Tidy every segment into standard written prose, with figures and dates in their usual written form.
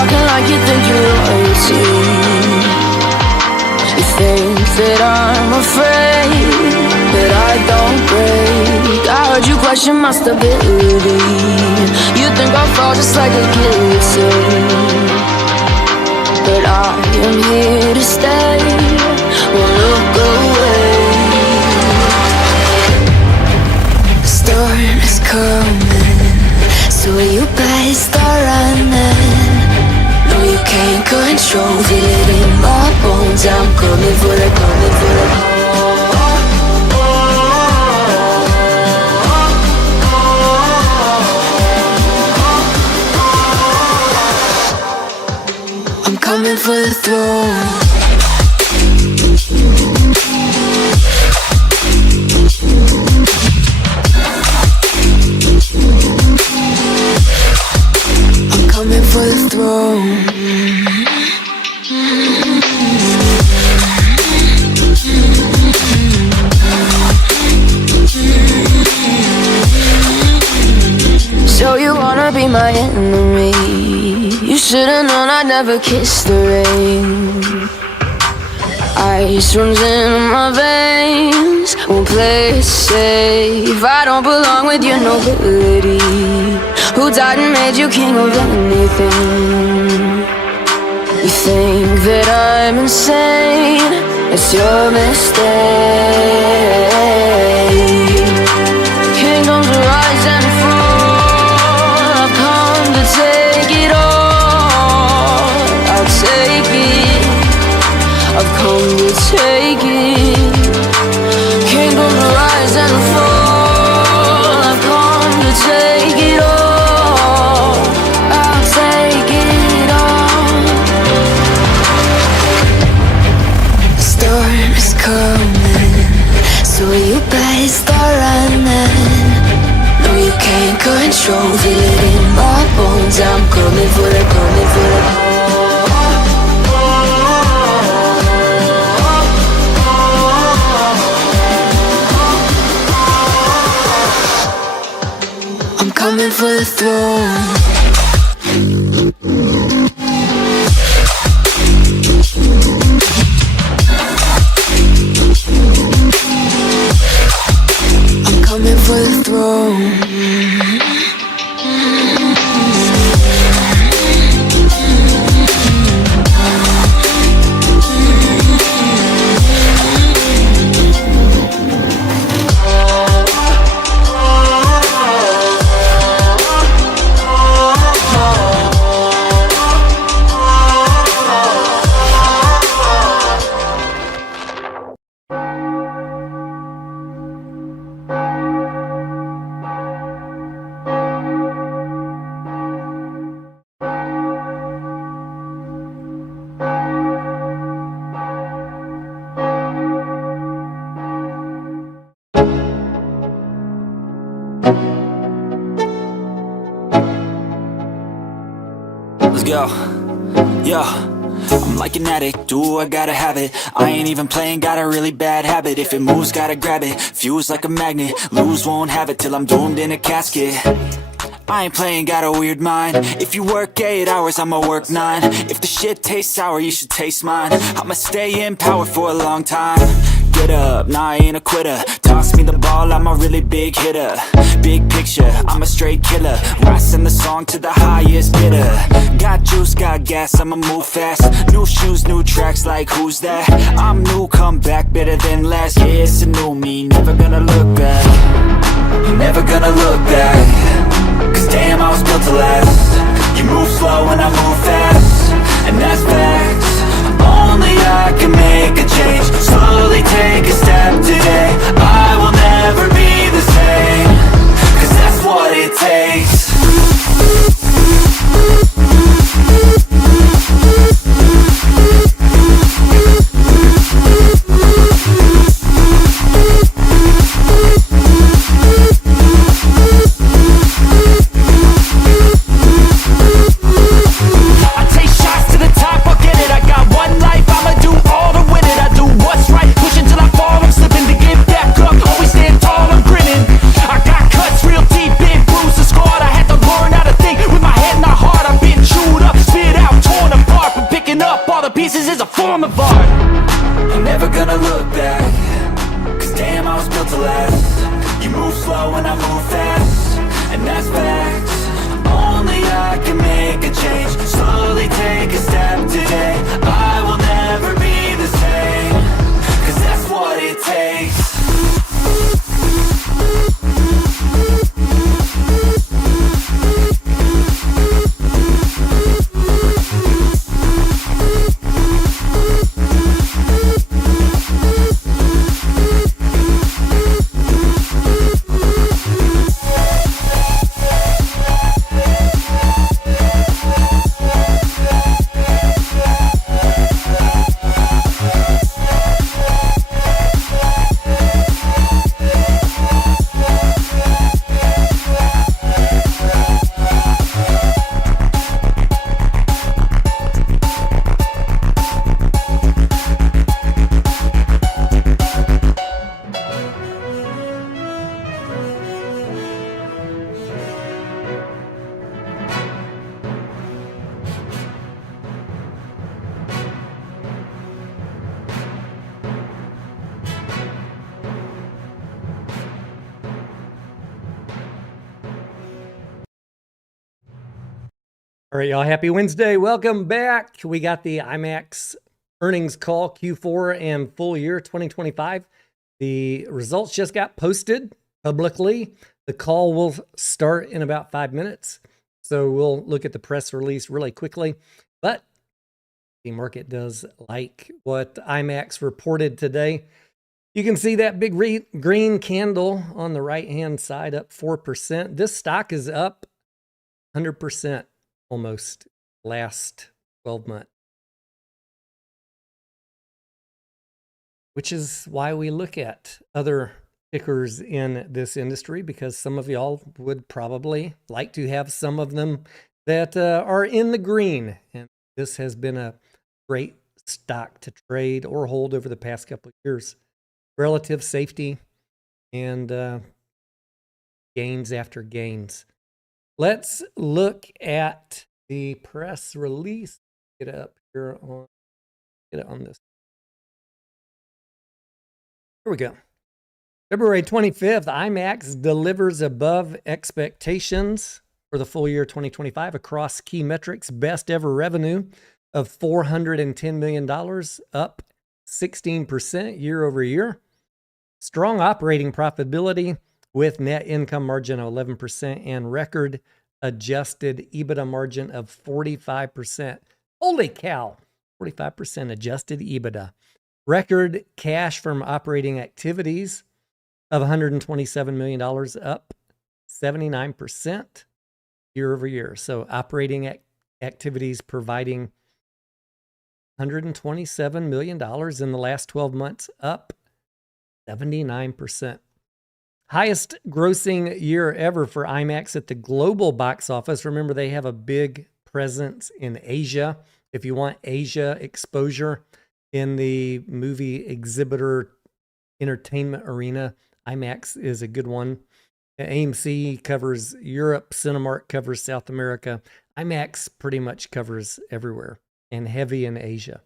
talking like you think you're royalty. You think that I'm afraid that I don't break. I heard you question my stability. You think I'll fall just like a guillotine, but I am here to stay. Won't look away. The storm is coming, so you better start running. No, you can't control, feel it in my bones. I'm coming for the, coming for the. I'm coming for the throne. For the throne. So you wanna be my enemy? You should've known I'd never kiss the rain. Ice runs in my veins, won't play it safe. I don't belong with your nobility. Who died and made you king of anything? You think that I'm insane, it's your mistake. Kingdoms rise and fall, I've come to take it all. I'll take it, I've come to take it. Kingdoms rise and fall, I've come to take it all. So you better start running. No, you can't control, feel it in my bones. I'm coming for the, coming for the. I'm coming for the throne. For the throne. Let's go. Yo, I'm like an addict, do I gotta have it. I ain't even playing, got a really bad habit. If it moves, gotta grab it, fuse like a magnet. Lose, won't have it till I'm doomed in a casket. I ain't playing, got a weird mind. If you work 8 hours, I'ma work 9. If the shit tastes sour, you should taste mine. I'ma stay in power for a long time. Get up, nah, I ain't a quitter. Toss me the ball, I'm a really big hitter. Big picture, I'm a straight killer. Rising the song to the highest bidder. Got juice, got gas, I'ma move fast. New shoes, new tracks, like who's that? I'm new, come back, better than last. Yeah, it's a new me, never gonna look back. Never gonna look back. Cause damn, I was built to last. You move slow and I move fast, and that's facts. Only I can make a change. Slowly take a step today. I will never be the same, cause that's what it takes. I take pieces is a form of art. I'm never gonna look back, cause damn, I was built to last. You move slow and I move fast, and that's facts. Only I can make a change, slowly take a step today. I will never be the same, cause that's what it takes. All right, y'all, happy Wednesday. Welcome back. We got the IMAX Earnings Call Q4 and full year 2025. The results just got posted publicly. The call will start in about 5 minutes. So we'll look at the press release really quickly. But the market does like what IMAX reported today. You can see that big green candle on the right-hand side up 4%. This stock is up 100%. Almost last 12 months, which is why we look at other tickers in this industry, because some of y'all would probably like to have some of them that are in the green. And this has been a great stock to trade or hold over the past couple of years. Relative safety and gains after gains. Let's look at the press release. Get it up here on, get it on this. Here we go. February 25th, IMAX delivers above expectations for the full year 2025 across key metrics. Best ever revenue of $410 million, up 16% year over year. Strong operating profitability with net income margin of 11% and record adjusted EBITDA margin of 45%. Holy cow, 45% adjusted EBITDA. Record cash from operating activities of $127 million, up 79% year over year. So operating activities providing $127 million in the last 12 months, up 79%. Highest grossing year ever for IMAX at the global box office. Remember, they have a big presence in Asia. If you want Asia exposure in the movie exhibitor entertainment arena, IMAX is a good one. AMC covers Europe, Cinemark covers South America. IMAX pretty much covers everywhere and heavy in Asia.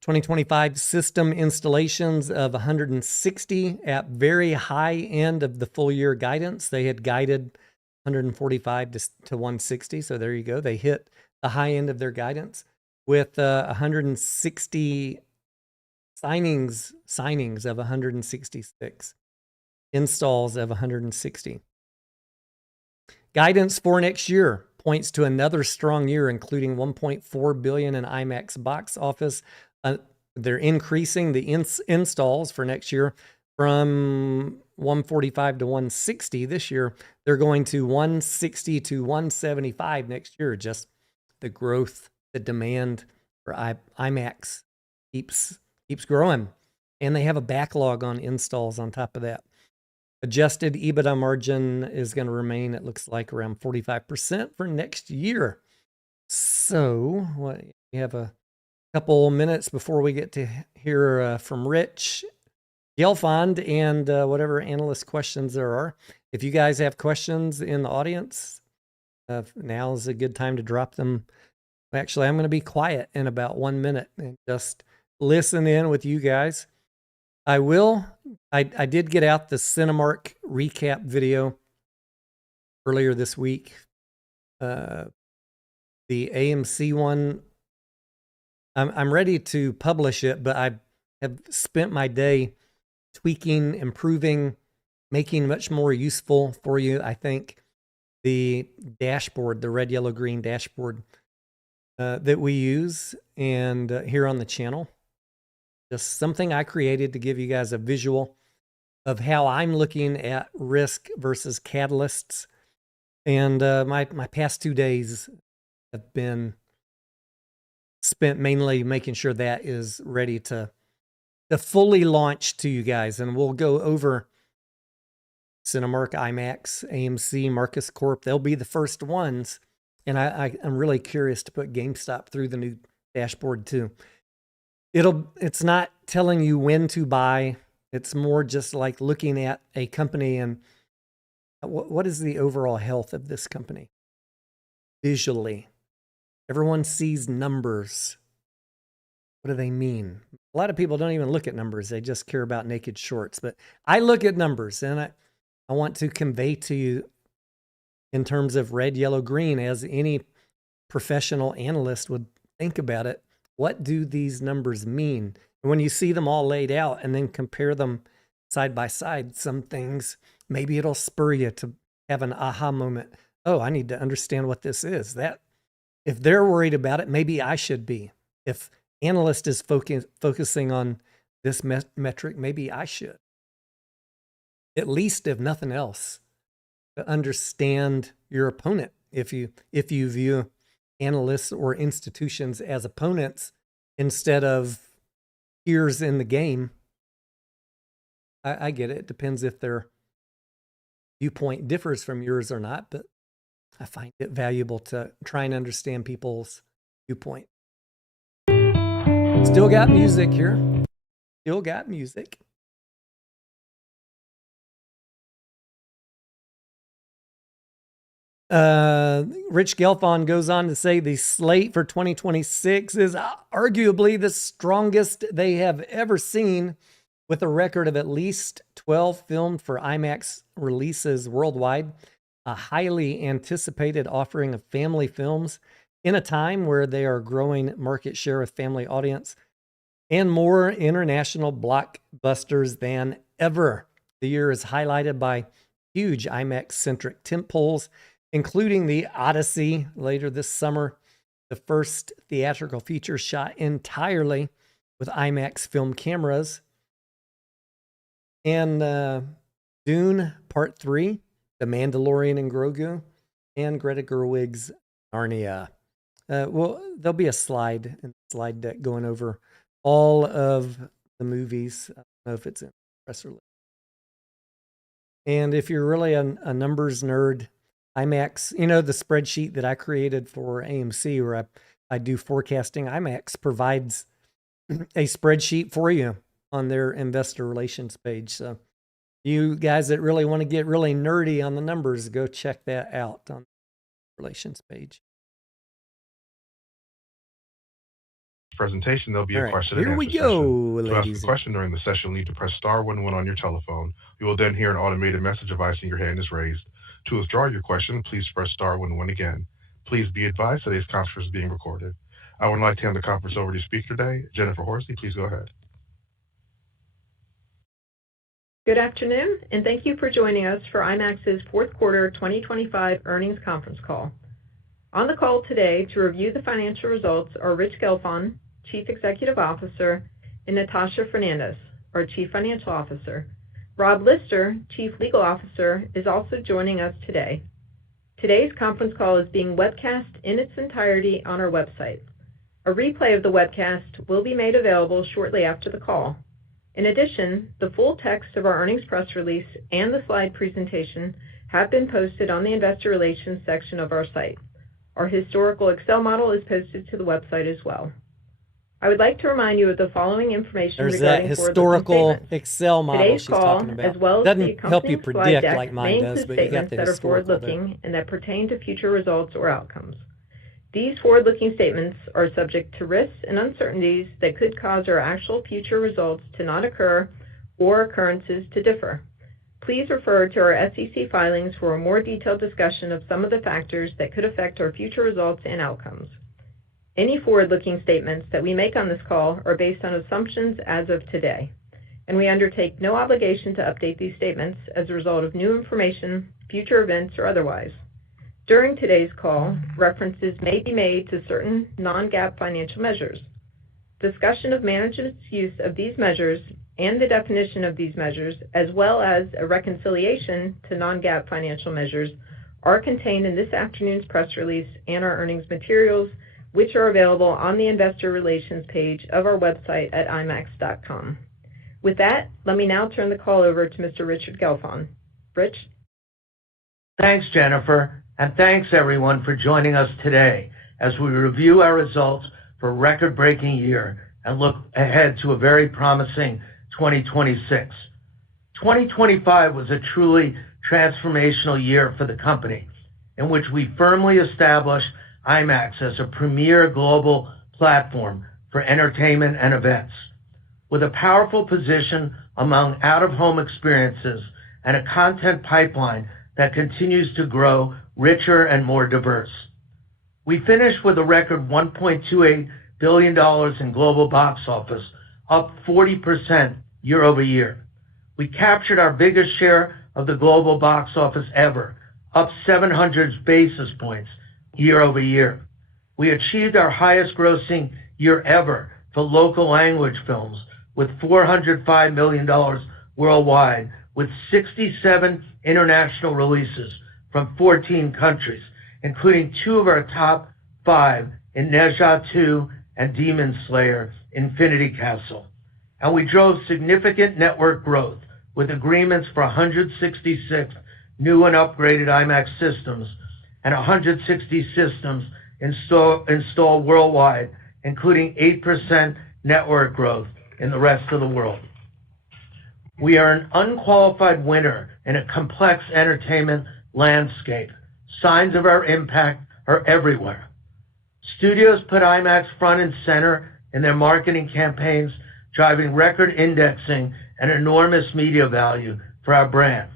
2025 system installations of 160 at very high end of the full year guidance. They had guided 145 to 160. So there you go. They hit the high end of their guidance with 160 signings of 166, installs of 160. Guidance for next year points to another strong year, including $1.4 billion in IMAX box office. They're increasing the installs for next year from 145 to 160 this year. They're going to 160 to 175 next year. Just the growth, the demand for IMAX keeps growing. And they have a backlog on installs on top of that. Adjusted EBITDA margin is going to remain, it looks like, around 45% for next year. So we have a couple minutes before we get to hear from Rich Gelfond and whatever analyst questions there are. If you guys have questions in the audience, now is a good time to drop them Actually, I'm going to be quiet in about 1 minute and just listen in with you guys. I did get out the Cinemark recap video earlier this week. The AMC one, I'm ready to publish it, but I have spent my day tweaking, improving, making much more useful for you, I think, the dashboard, the red, yellow, green dashboard that we use and here on the channel. Just something I created to give you guys a visual of how I'm looking at risk versus catalysts. And my past 2 days have been spent mainly making sure that is ready to fully launch to you guys. And we'll go over Cinemark, IMAX, AMC, Marcus Corp. They'll be the first ones. And I'm really curious to put GameStop through the new dashboard too. It's not telling you when to buy. It's more just like looking at a company and what is the overall health of this company visually. Everyone sees numbers. What do they mean? A lot of people don't even look at numbers. They just care about naked shorts. But I look at numbers, and I want to convey to you in terms of red, yellow, green, as any professional analyst would think about it. What do these numbers mean? And when you see them all laid out and then compare them side by side, some things, maybe it'll spur you to have an aha moment. Oh, I need to understand what this is. That if they're worried about it, maybe I should be. If analyst is focusing on this metric, maybe I should. At least, if nothing else, to understand your opponent. If you view analysts or institutions as opponents instead of peers in the game, I get it. It depends if their viewpoint differs from yours or not, but I find it valuable to try and understand people's viewpoint. Still got music here. Still got music. Rich Gelfond goes on to say the slate for 2026 is arguably the strongest they have ever seen, with a record of at least 12 filmed for IMAX releases worldwide, a highly anticipated offering of family films in a time where they are growing market share with family audience, and more international blockbusters than ever. The year is highlighted by huge IMAX-centric tentpoles, including The Odyssey later this summer, the first theatrical feature shot entirely with IMAX film cameras, and Dune Part 3, The Mandalorian and Grogu, and Greta Gerwig's Narnia. Well, there'll be a slide in the slide deck going over all of the movies. I don't know if it's in the press release. And if you're really a numbers nerd, IMAX, you know, the spreadsheet that I created for AMC where I do forecasting, IMAX provides a spreadsheet for you on their investor relations page. So you guys that really want to get really nerdy on the numbers, go check that out on the relations page. Presentation, there'll be a question and Here answer we go, session. To ask ladies. a question during the session, you'll need to press star 11 on your telephone. You will then hear an automated message advising your hand is raised. To withdraw your question, please press star 11 again. Please be advised today's conference is being recorded. I would like to hand the conference over to your speaker today, Jennifer Horsley. Please go ahead. Good afternoon, and thank you for joining us for IMAX's fourth quarter 2025 earnings conference call. On the call today to review the financial results are Rich Gelfond, Chief Executive Officer, and Natasha Fernandez, our Chief Financial Officer. Rob Lister, Chief Legal Officer, is also joining us today. Today's conference call is being webcast in its entirety on our website. A replay of the webcast will be made available shortly after the call. In addition, the full text of our earnings press release and the slide presentation have been posted on the Investor Relations section of our site. Our historical Excel model is posted to the website as well. I would like to remind you of the following information regarding historical Excel model Today's she's call, talking about. as well as Doesn't the help you accompanying slide predict deck, like may mine does, include but you got statements the that are historical there. forward-looking and that pertain to future results or outcomes. These forward-looking statements are subject to risks and uncertainties that could cause our actual future results to not occur or occurrences to differ. Please refer to our SEC filings for a more detailed discussion of some of the factors that could affect our future results and outcomes. Any forward-looking statements that we make on this call are based on assumptions as of today, and we undertake no obligation to update these statements as a result of new information, future events, or otherwise. During today's call, references may be made to certain non-GAAP financial measures. Discussion of management's use of these measures and the definition of these measures, as well as a reconciliation to non-GAAP financial measures, are contained in this afternoon's press release and our earnings materials, which are available on the Investor Relations page of our website at IMAX.com. With that, let me now turn the call over to Mr. Richard Gelfond. Rich? Thanks, Jennifer, and thanks everyone for joining us today as we review our results for a record-breaking year and look ahead to a very promising 2026. 2025 was a truly transformational year for the company, in which we firmly established IMAX as a premier global platform for entertainment and events. With a powerful position among out-of-home experiences and a content pipeline that continues to grow richer and more diverse. We finished with a record $1.28 billion in global box office, up 40% year over year. We captured our biggest share of the global box office ever, up 700 basis points year over year. We achieved our highest grossing year ever for local language films with $405 million worldwide, with 67 international releases from 14 countries, including 2 of our top 5 in Ne Zha 2 and Demon Slayer Infinity Castle. And we drove significant network growth with agreements for 166 new and upgraded IMAX systems and 160 systems installed worldwide, including 8% network growth in the rest of the world. We are an unqualified winner in a complex entertainment landscape. Signs of our impact are everywhere. Studios put IMAX front and center in their marketing campaigns, driving record indexing and enormous media value for our brand.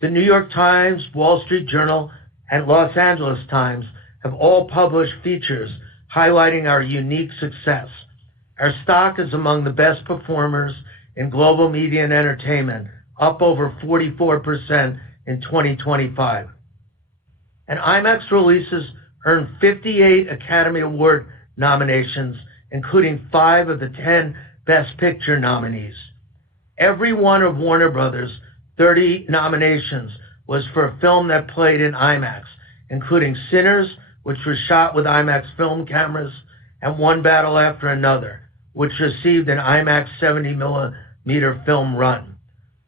The New York Times, Wall Street Journal, and Los Angeles Times have all published features highlighting our unique success. Our stock is among the best performers in global media and entertainment, up over 44% in 2025. And IMAX releases earned 58 Academy Award nominations, including 5 of the 10 Best Picture nominees. Every one of Warner Brothers' 30 nominations was for a film that played in IMAX, including Sinners, which was shot with IMAX film cameras, and One Battle After Another, which received an IMAX 70mm film run.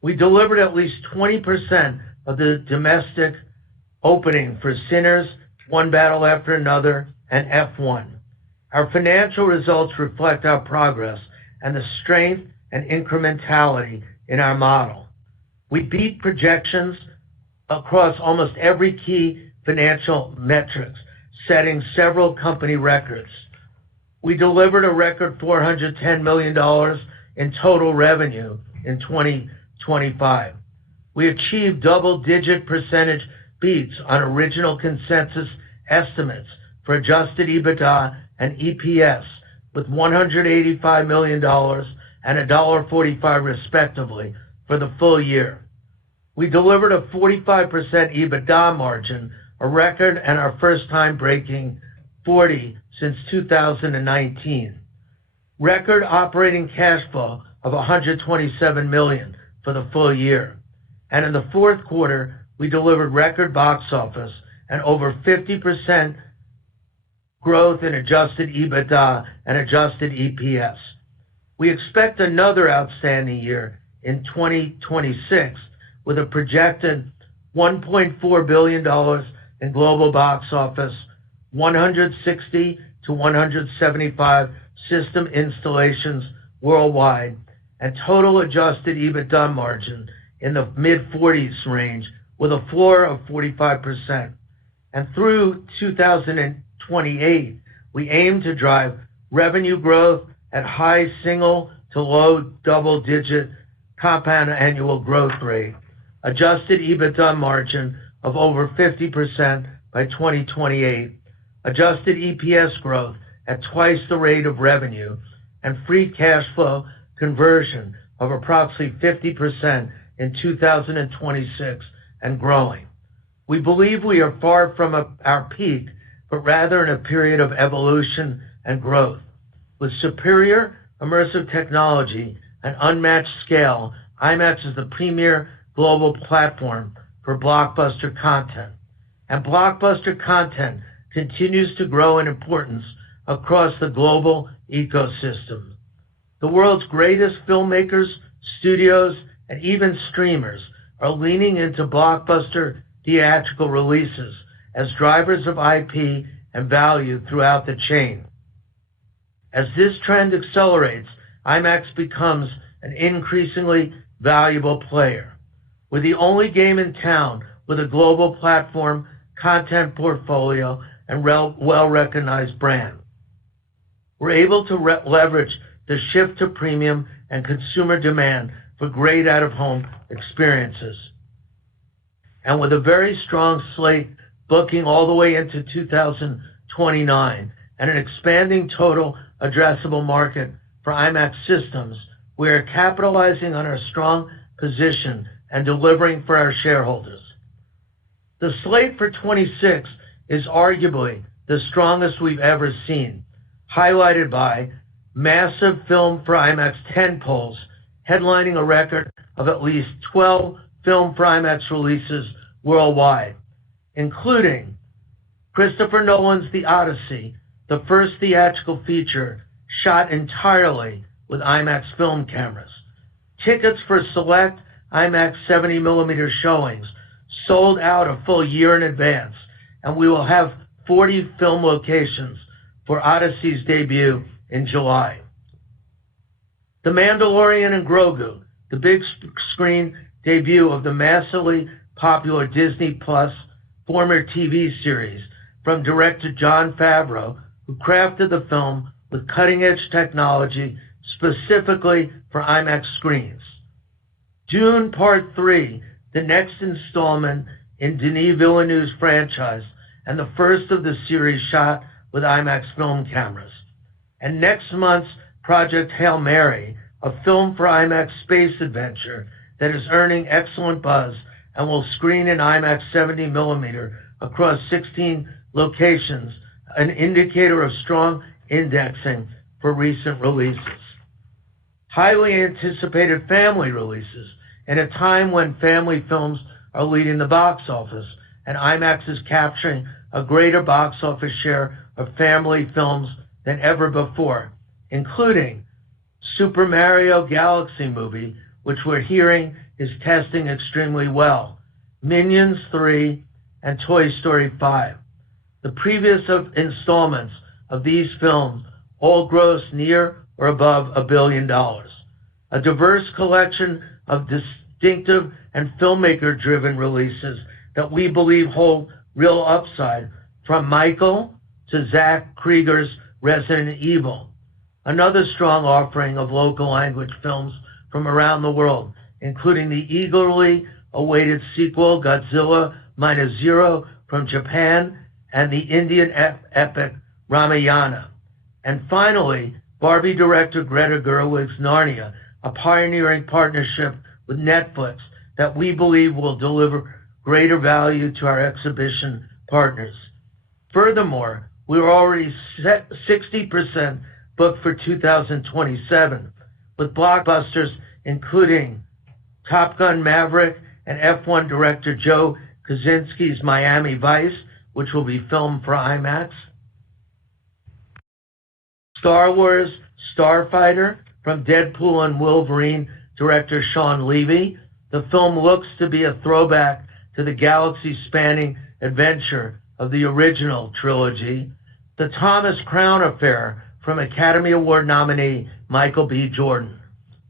We delivered at least 20% of the domestic opening for Sinners, One Battle After Another, and F1. Our financial results reflect our progress and the strength and incrementality in our model. We beat projections across almost every key financial metrics, setting several company records. We delivered a record $410 million in total revenue in 2025. We achieved double-digit percentage beats on original consensus estimates for adjusted EBITDA and EPS, with $185 million and $1.45 respectively for the full year. We delivered a 45% EBITDA margin, a record, and our first time breaking 40 since 2019. Record operating cash flow of $127 million for the full year. And in the fourth quarter, we delivered record box office and over 50% growth in adjusted EBITDA and adjusted EPS. We expect another outstanding year in 2026 with a projected $1.4 billion in global box office, 160 to 175 system installations worldwide, and total adjusted EBITDA margin in the mid-40s range with a floor of 45%. And through 2028, we aim to drive revenue growth at high single to low double-digit compound annual growth rate, adjusted EBITDA margin of over 50% by 2028, adjusted EPS growth at twice the rate of revenue, and free cash flow conversion of approximately 50% in 2026 and growing. We believe we are far from our peak, but rather in a period of evolution and growth. With superior immersive technology and unmatched scale, IMAX is the premier global platform for blockbuster content. And blockbuster content continues to grow in importance across the global ecosystem. The world's greatest filmmakers, studios, and even streamers are leaning into blockbuster theatrical releases as drivers of IP and value throughout the chain. As this trend accelerates, IMAX becomes an increasingly valuable player. We're the only game in town with a global platform, content portfolio, and well-recognized brand. We're able to leverage the shift to premium and consumer demand for great out-of-home experiences. And with a very strong slate booking all the way into 2029 and an expanding total addressable market for IMAX systems, we are capitalizing on our strong position and delivering for our shareholders. The slate for 26 is arguably the strongest we've ever seen, highlighted by massive film for IMAX tentpoles, headlining a record of at least 12 film for IMAX releases worldwide, including Christopher Nolan's The Odyssey, the first theatrical feature shot entirely with IMAX film cameras. Tickets for select IMAX 70mm showings sold out a full year in advance, and we will have 40 film locations for Odyssey's debut in July. The Mandalorian and Grogu, the big screen debut of the massively popular Disney Plus former TV series from director Jon Favreau, who crafted the film with cutting-edge technology specifically for IMAX screens. Dune Part 3, the next installment in Denis Villeneuve's franchise, and the first of the series shot with IMAX film cameras. And next month's Project Hail Mary, a film for IMAX space adventure that is earning excellent buzz and will screen in IMAX 70mm across 16 locations, an indicator of strong indexing for recent releases. Highly anticipated family releases in a time when family films are leading the box office, and IMAX is capturing a greater box office share of family films than ever before, including Super Mario Galaxy Movie, which we're hearing is testing extremely well, Minions 3, and Toy Story 5. The previous installments of these films all grossed near or above $1 billion. A diverse collection of distinctive and filmmaker-driven releases that we believe hold real upside, from Michael to Zach Krieger's Resident Evil. Another strong offering of local language films from around the world, including the eagerly awaited sequel Godzilla Minus Zero from Japan and the Indian epic Ramayana. And finally, Barbie director Greta Gerwig's Narnia, a pioneering partnership with Netflix that we believe will deliver greater value to our exhibition partners. Furthermore, we are already 60% booked for 2027, with blockbusters including Top Gun Maverick and F1 director Joe Kosinski's Miami Vice, which will be filmed for IMAX. Star Wars Starfighter from Deadpool and Wolverine director Sean Levy. The film looks to be a throwback to the galaxy-spanning adventure of the original trilogy. The Thomas Crown Affair from Academy Award nominee Michael B. Jordan.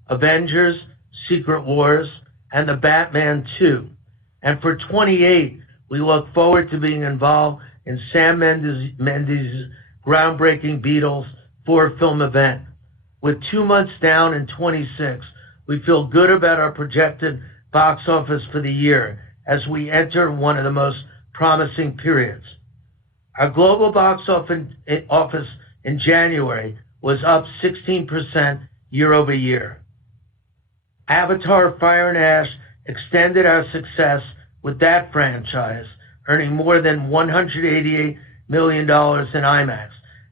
Avengers, Secret Wars, and The Batman 2. And for 28, we look forward to being involved in Sam Mendes' groundbreaking Beatles 4-film event. With 2 months down in 26, we feel good about our projected box office for the year as we enter one of the most promising periods. Our global box office in January was up 16% year over year. Avatar: Fire and Ash extended our success with that franchise, earning more than $188 million in IMAX,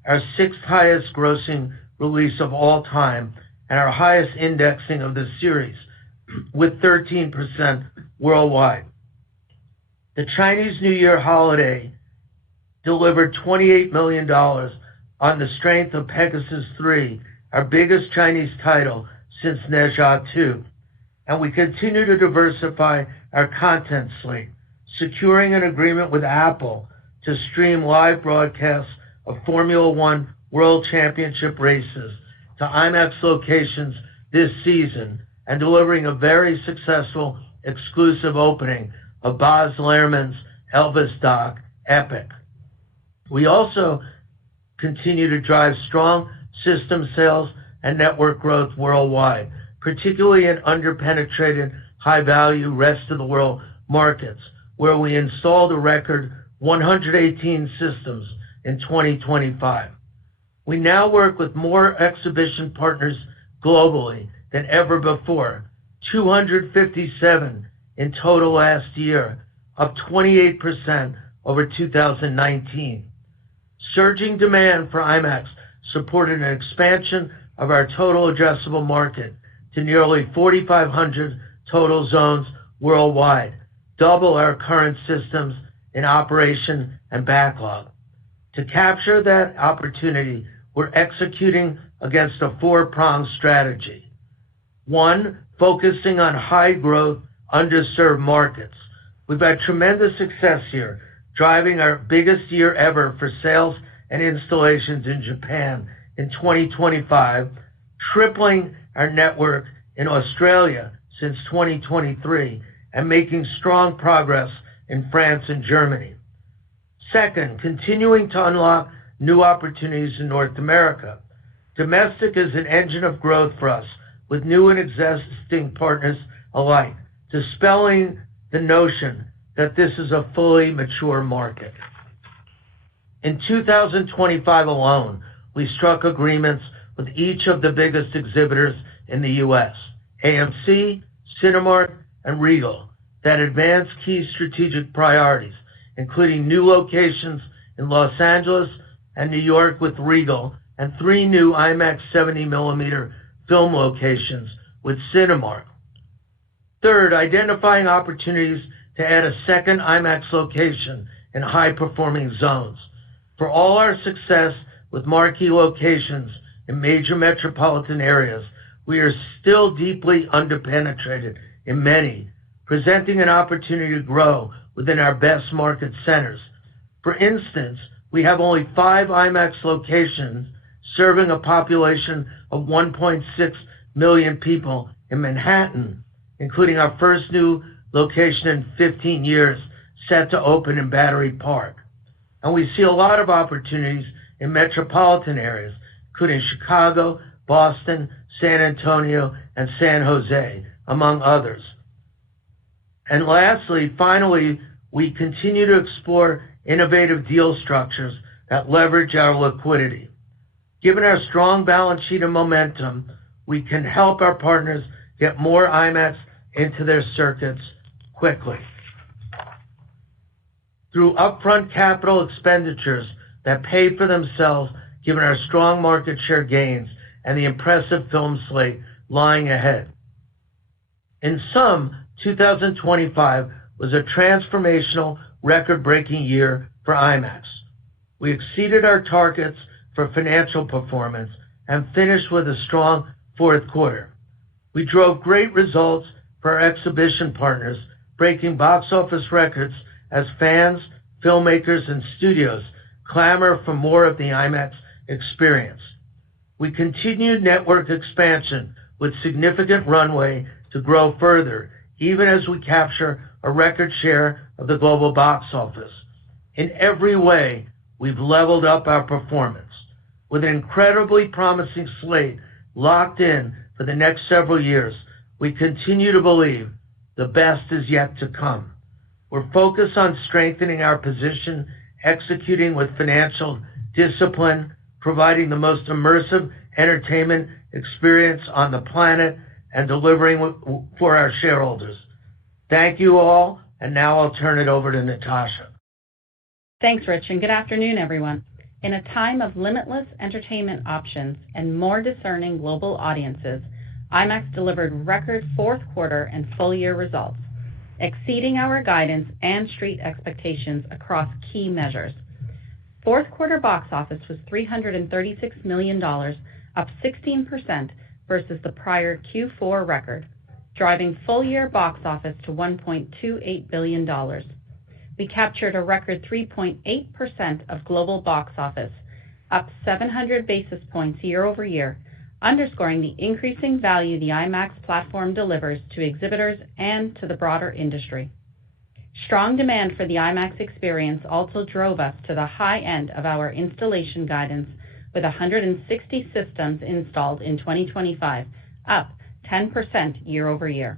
our 6th highest grossing release of all time, and our highest indexing of the series, with 13% worldwide. The Chinese New Year holiday delivered $28 million on the strength of Pegasus 3, our biggest Chinese title since Ne Zha 2. And we continue to diversify our content slate, securing an agreement with Apple to stream live broadcasts of Formula One World Championship races to IMAX locations this season and delivering a very successful exclusive opening of Baz Luhrmann's Elvis doc, Epic. We also continue to drive strong system sales and network growth worldwide, particularly in underpenetrated, high-value rest-of-the-world markets, where we installed a record 118 systems in 2025. We now work with more exhibition partners globally than ever before, 257 in total last year, up 28% over 2019. Surging demand for IMAX supported an expansion of our total addressable market to nearly 4,500 total zones worldwide, double our current systems in operation and backlog. To capture that opportunity, we're executing against a 4-pronged strategy. 1, focusing on high-growth, underserved markets. We've had tremendous success here, driving our biggest year ever for sales and installations in Japan in 2025, tripling our network in Australia since 2023, and making strong progress in France and Germany. 2nd, continuing to unlock new opportunities in North America. Domestic is an engine of growth for us, with new and existing partners alike, dispelling the notion that this is a fully mature market. In 2025 alone, we struck agreements with each of the biggest exhibitors in the U.S., AMC, Cinemark, and Regal, that advance key strategic priorities, including new locations in Los Angeles and New York with Regal, and 3 new IMAX 70mm film locations with Cinemark. 3rd, identifying opportunities to add a 2nd IMAX location in high-performing zones. For all our success with marquee locations in major metropolitan areas, we are still deeply underpenetrated in many, presenting an opportunity to grow within our best market centers. For instance, we have only 5 IMAX locations serving a population of 1.6 million people in Manhattan, including our first new location in 15 years, set to open in Battery Park. And we see a lot of opportunities in metropolitan areas, including Chicago, Boston, San Antonio, and San Jose, among others. And lastly, finally, we continue to explore innovative deal structures that leverage our liquidity. Given our strong balance sheet and momentum, we can help our partners get more IMAX into their circuits quickly. Through upfront capital expenditures that pay for themselves, given our strong market share gains and the impressive film slate lying ahead. In sum, 2025 was a transformational, record-breaking year for IMAX. We exceeded our targets for financial performance and finished with a strong 4th quarter. We drove great results for our exhibition partners, breaking box office records as fans, filmmakers, and studios clamor for more of the IMAX experience. We continued network expansion with significant runway to grow further, even as we capture a record share of the global box office. In every way, we've leveled up our performance. With an incredibly promising slate locked in for the next several years, we continue to believe the best is yet to come. We're focused on strengthening our position, executing with financial discipline, providing the most immersive entertainment experience on the planet, and delivering for our shareholders. Thank you all, and now I'll turn it over to Natasha. Thanks, Rich, and good afternoon, everyone. In a time of limitless entertainment options and more discerning global audiences, IMAX delivered record fourth quarter and full year results, exceeding our guidance and street expectations across key measures. Fourth quarter box office was $336 million, up 16% versus the prior Q4 record, driving full year box office to $1.28 billion. We captured a record 3.8% of global box office, up 700 basis points year over year, underscoring the increasing value the IMAX platform delivers to exhibitors and to the broader industry. Strong demand for the IMAX experience also drove us to the high end of our installation guidance, with 160 systems installed in 2025, up 10% year over year.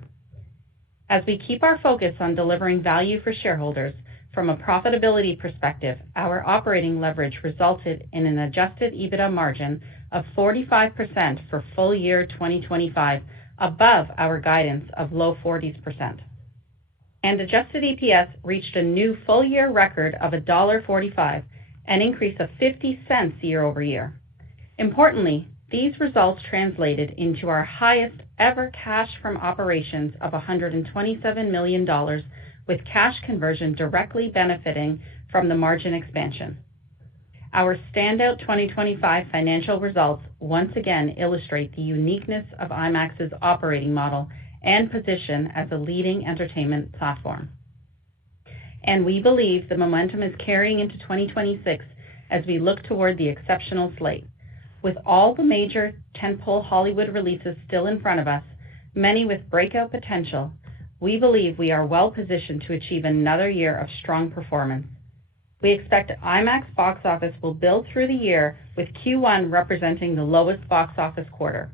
As we keep our focus on delivering value for shareholders, from a profitability perspective, our operating leverage resulted in an adjusted EBITDA margin of 45% for full year 2025, above our guidance of low 40s%. And adjusted EPS reached a new full year record of $1.45, an increase of 50 cents year over year. Importantly, these results translated into our highest ever cash from operations of $127 million, with cash conversion directly benefiting from the margin expansion. Our standout 2025 financial results once again illustrate the uniqueness of IMAX's operating model and position as a leading entertainment platform. And we believe the momentum is carrying into 2026 as we look toward the exceptional slate. With all the major tentpole Hollywood releases still in front of us, many with breakout potential, we believe we are well positioned to achieve another year of strong performance. We expect IMAX box office will build through the year, with Q1 representing the lowest box office quarter.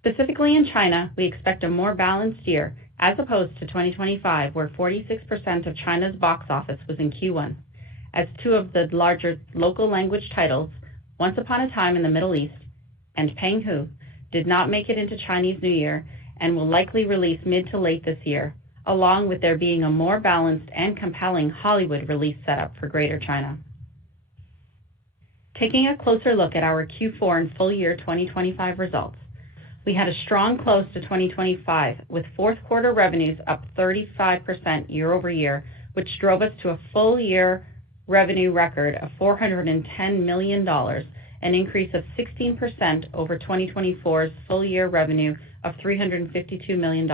Specifically in China, we expect a more balanced year, as opposed to 2025, where 46% of China's box office was in Q1, as two of the larger local language titles, Once Upon a Time in the Middle East and Penghu, did not make it into Chinese New Year and will likely release mid to late this year, along with there being a more balanced and compelling Hollywood release setup for Greater China. Taking a closer look at our Q4 and full year 2025 results, we had a strong close to 2025, with fourth quarter revenues up 35% year over year, which drove us to a full year revenue record of $410 million, an increase of 16% over 2024's full year revenue of $352 million.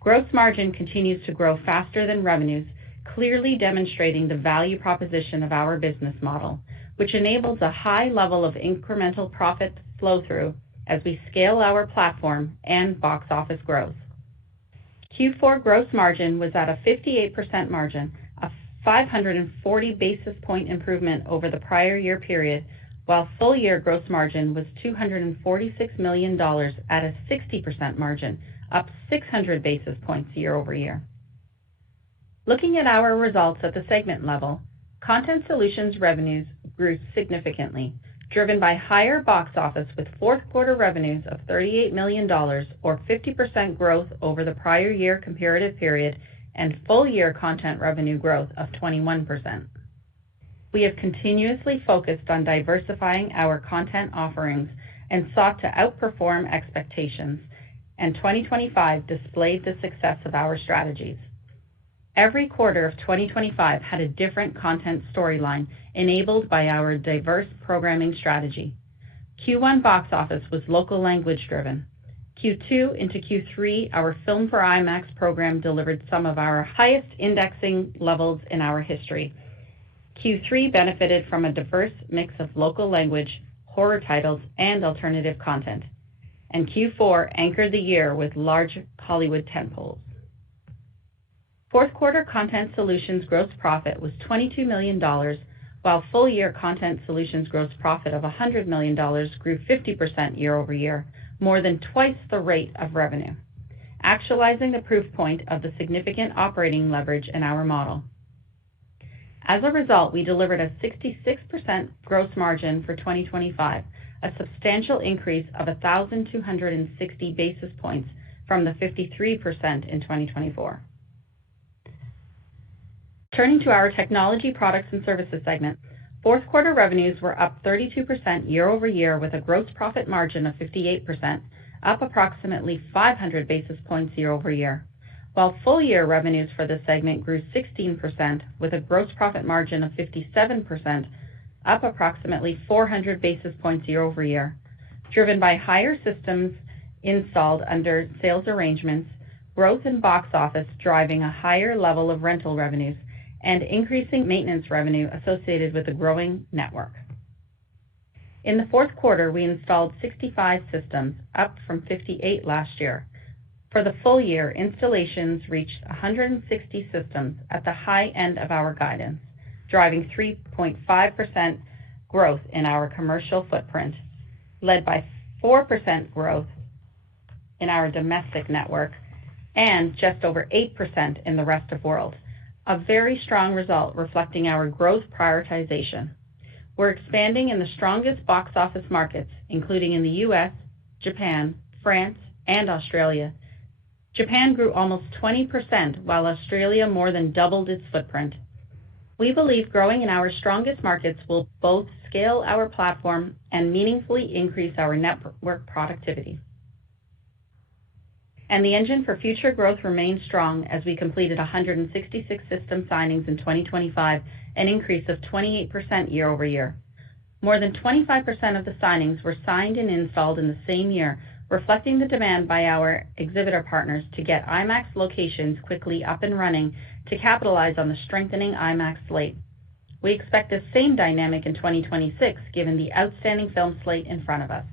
Gross margin continues to grow faster than revenues, clearly demonstrating the value proposition of our business model, which enables a high level of incremental profit flow-through as we scale our platform and box office growth. Q4 gross margin was at a 58% margin, a 540 basis point improvement over the prior year period, while full year gross margin was $246 million at a 60% margin, up 600 basis points year over year. Looking at our results at the segment level, Content Solutions revenues grew significantly, driven by higher box office, with fourth quarter revenues of $38 million, or 50% growth over the prior year comparative period, and full year content revenue growth of 21%. We have continuously focused on diversifying our content offerings and sought to outperform expectations, and 2025 displayed the success of our strategies. Every quarter of 2025 had a different content storyline enabled by our diverse programming strategy. Q1 box office was local language driven. Q2 into Q3, our Film for IMAX program delivered some of our highest indexing levels in our history. Q3 benefited from a diverse mix of local language, horror titles, and alternative content. And Q4 anchored the year with large Hollywood tentpoles. Fourth quarter Content Solutions gross profit was $22 million, while full-year Content Solutions gross profit of $100 million grew 50% year-over-year, more than twice the rate of revenue, actualizing the proof point of the significant operating leverage in our model. As a result, we delivered a 66% gross margin for 2025, a substantial increase of 1,260 basis points from the 53% in 2024. Turning to our Technology Products and Services segment, fourth quarter revenues were up 32% year-over-year with a gross profit margin of 58%, up approximately 500 basis points year-over-year, while full-year revenues for the segment grew 16% with a gross profit margin of 57%, up approximately 400 basis points year-over-year, driven by higher systems installed under sales arrangements, growth in box office driving a higher level of rental revenues, and increasing maintenance revenue associated with a growing network. In the fourth quarter, we installed 65 systems, up from 58 last year. For the full year, installations reached 160 systems at the high end of our guidance, driving 3.5% growth in our commercial footprint, led by 4% growth in our domestic network and just over 8% in the rest of world, a very strong result reflecting our growth prioritization. We're expanding in the strongest box office markets, including in the U.S., Japan, France, and Australia. Japan grew almost 20%, while Australia more than doubled its footprint. We believe growing in our strongest markets will both scale our platform and meaningfully increase our network productivity. And the engine for future growth remains strong as we completed 166 system signings in 2025, an increase of 28% year-over-year. More than 25% of the signings were signed and installed in the same year, reflecting the demand by our exhibitor partners to get IMAX locations quickly up and running to capitalize on the strengthening IMAX slate. We expect the same dynamic in 2026, given the outstanding film slate in front of us.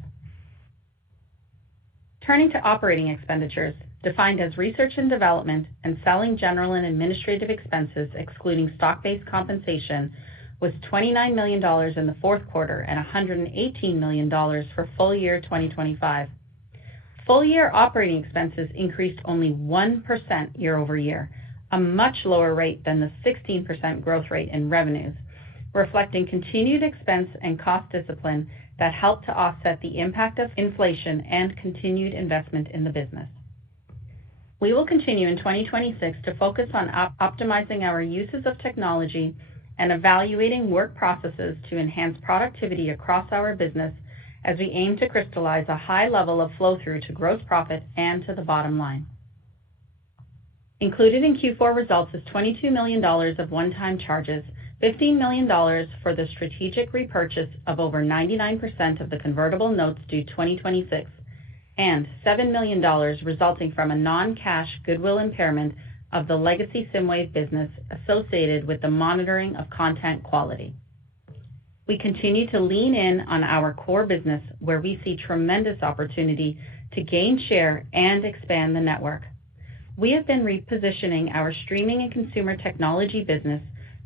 Turning to operating expenditures, defined as research and development and selling, general and administrative expenses, excluding stock-based compensation, was $29 million in the fourth quarter and $118 million for full year 2025. Full-year operating expenses increased only 1% year-over-year, a much lower rate than the 16% growth rate in revenues, reflecting continued expense and cost discipline that helped to offset the impact of inflation and continued investment in the business. We will continue in 2026 to focus on optimizing our uses of technology and evaluating work processes to enhance productivity across our business as we aim to crystallize a high level of flow-through to gross profit and to the bottom line. Included in Q4 results is $22 million of one-time charges, $15 million for the strategic repurchase of over 99% of the convertible notes due 2026, and $7 million resulting from a non-cash goodwill impairment of the legacy SSIMWAVE business associated with the monitoring of content quality. We continue to lean in on our core business, where we see tremendous opportunity to gain share and expand the network. We have been repositioning our streaming and consumer technology business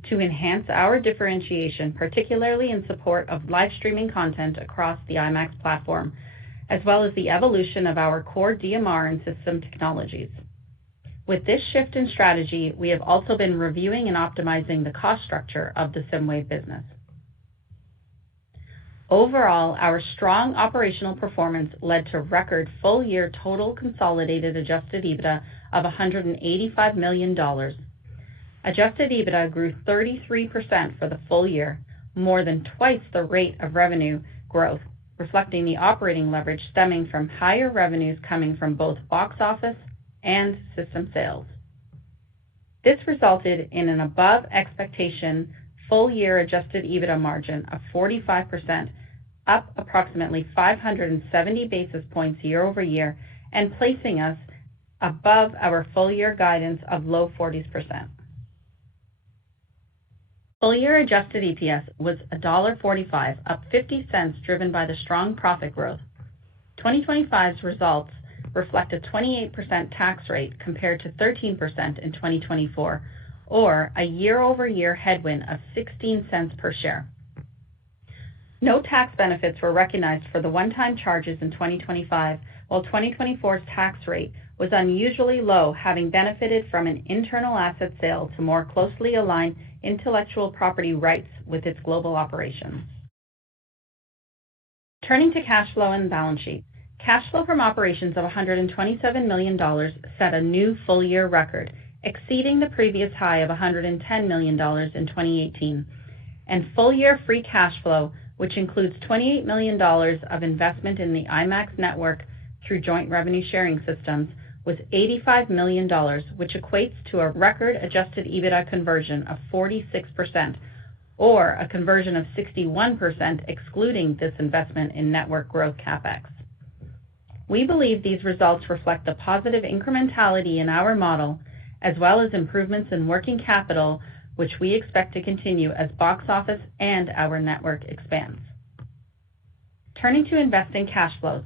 to enhance our differentiation, particularly in support of live streaming content across the IMAX platform, as well as the evolution of our core DMR and system technologies. With this shift in strategy, we have also been reviewing and optimizing the cost structure of the SSIMWAVE business. Overall, our strong operational performance led to record full-year total consolidated adjusted EBITDA of $185 million. Adjusted EBITDA grew 33% for the full year, more than twice the rate of revenue growth, reflecting the operating leverage stemming from higher revenues coming from both box office and system sales. This resulted in an above-expectation full-year adjusted EBITDA margin of 45%, up approximately 570 basis points year-over-year, and placing us above our full-year guidance of low 40s%. Full-year adjusted EPS was $1.45, up 50 cents, driven by the strong profit growth. 2025's results reflect a 28% tax rate compared to 13% in 2024, or a year-over-year headwind of 16 cents per share. No tax benefits were recognized for the one-time charges in 2025, while 2024's tax rate was unusually low, having benefited from an internal asset sale to more closely align intellectual property rights with its global operations. Turning to cash flow and balance sheet, cash flow from operations of $127 million set a new full-year record, exceeding the previous high of $110 million in 2018, and full-year free cash flow, which includes $28 million of investment in the IMAX network through joint revenue sharing systems, was $85 million, which equates to a record adjusted EBITDA conversion of 46%, or a conversion of 61% excluding this investment in network growth CapEx. We believe these results reflect the positive incrementality in our model, as well as improvements in working capital, which we expect to continue as box office and our network expands. Turning to investing cash flows,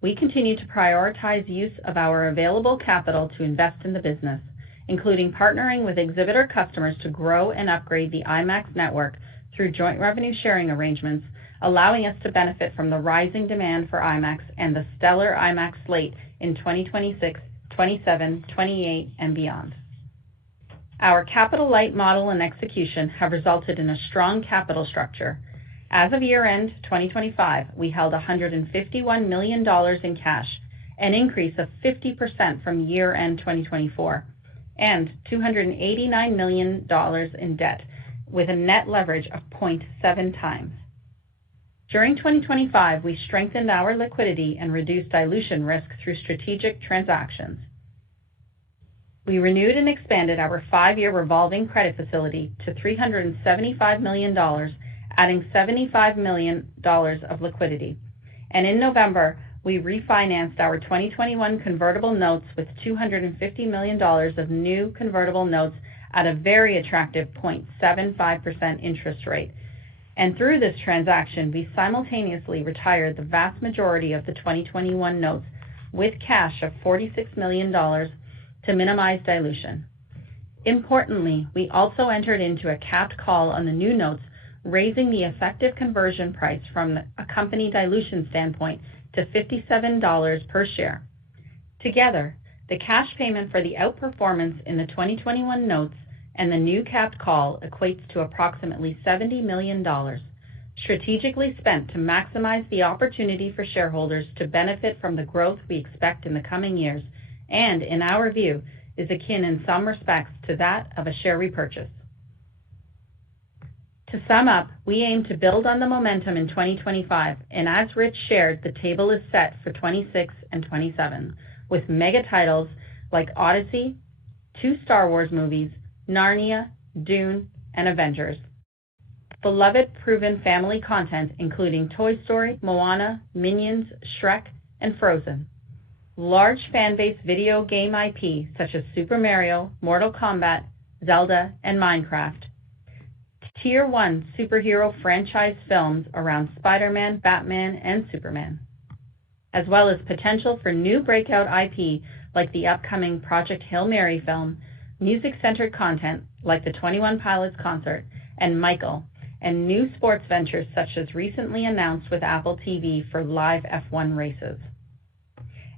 we continue to prioritize use of our available capital to invest in the business, including partnering with exhibitor customers to grow and upgrade the IMAX network through joint revenue sharing arrangements, allowing us to benefit from the rising demand for IMAX and the stellar IMAX slate in 2026, 27, 28, and beyond. Our capital-light model and execution have resulted in a strong capital structure. As of year-end 2025, we held $151 million in cash, an increase of 50% from year-end 2024, and $289 million in debt, with a net leverage of 0.7 times. During 2025, we strengthened our liquidity and reduced dilution risk through strategic transactions. We renewed and expanded our 5-year revolving credit facility to $375 million, adding $75 million of liquidity. And in November, we refinanced our 2021 convertible notes with $250 million of new convertible notes at a very attractive 0.75% interest rate. And through this transaction, we simultaneously retired the vast majority of the 2021 notes with cash of $46 million to minimize dilution. Importantly, we also entered into a capped call on the new notes, raising the effective conversion price from a company dilution standpoint to $57 per share. Together, the cash payment for the outperformance in the 2021 notes and the new capped call equates to approximately $70 million, strategically spent to maximize the opportunity for shareholders to benefit from the growth we expect in the coming years, and, in our view, is akin in some respects to that of a share repurchase. To sum up, we aim to build on the momentum in 2025, and as Rich shared, the table is set for 26 and 27, with mega titles like Odyssey, 2 Star Wars movies, Narnia, Dune, and Avengers. Beloved proven family content including Toy Story, Moana, Minions, Shrek, and Frozen. Large fan-based video game IP such as Super Mario, Mortal Kombat, Zelda, and Minecraft. Tier 1 superhero franchise films around Spider-Man, Batman, and Superman, as well as potential for new breakout IP like the upcoming Project Hail Mary film, music-centered content like the 21 Pilots concert and Michael, and new sports ventures such as recently announced with Apple TV for live F1 races.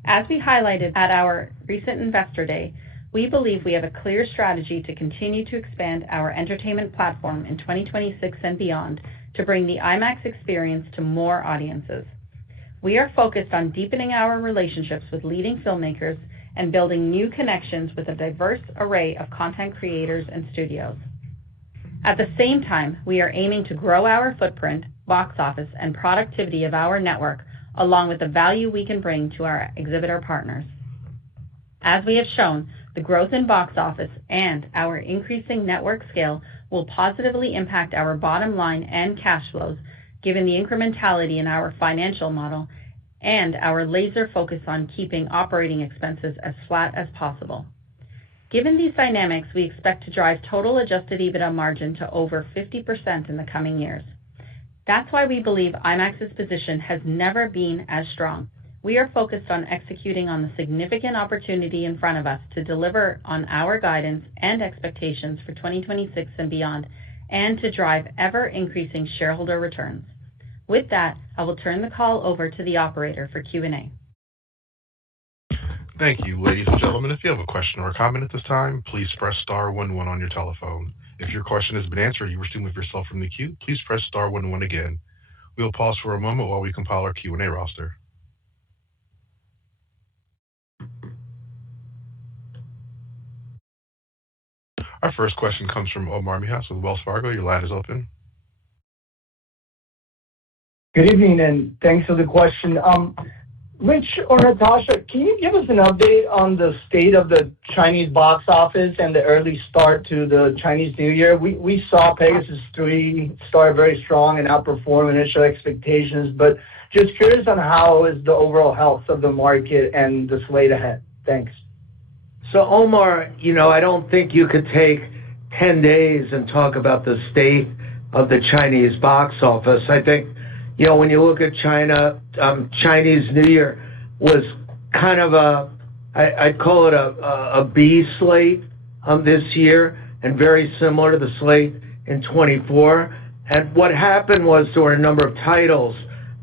As we highlighted at our recent Investor Day, we believe we have a clear strategy to continue to expand our entertainment platform in 2026 and beyond to bring the IMAX experience to more audiences. We are focused on deepening our relationships with leading filmmakers and building new connections with a diverse array of content creators and studios. At the same time, we are aiming to grow our footprint, box office, and productivity of our network, along with the value we can bring to our exhibitor partners. As we have shown, the growth in box office and our increasing network scale will positively impact our bottom line and cash flows, given the incrementality in our financial model and our laser focus on keeping operating expenses as flat as possible. Given these dynamics, we expect to drive total adjusted EBITDA margin to over 50% in the coming years. That's why we believe IMAX's position has never been as strong. we are focused on executing on the significant opportunity in front of us to deliver on our guidance and expectations for 2026 and beyond, and to drive ever-increasing shareholder returns. With that, I will turn the call over to the operator for Q&A. Thank you. Ladies and gentlemen, if you have a question or a comment at this time, please press star 11 on your telephone. If your question has been answered and you wish to remove yourself from the queue, please press star 11 again. We will pause for a moment while we compile our Q&A roster. Our first question comes from Omar Mijas with Wells Fargo. Your line is open. Good evening, and thanks for the question. Rich or Natasha, can you give us an update on the state of the Chinese box office and the early start to the Chinese New Year? We saw Pegasus 3 start very strong and outperform initial expectations, but just curious on how is the overall health of the market and the slate ahead. Thanks. So, Omar, I don't think you could take 10 days and talk about the state of the Chinese box office. I think, when you look at China, Chinese New Year was kind of I'd call it a B slate this year, and very similar to the slate in 24. And what happened was there were a number of titles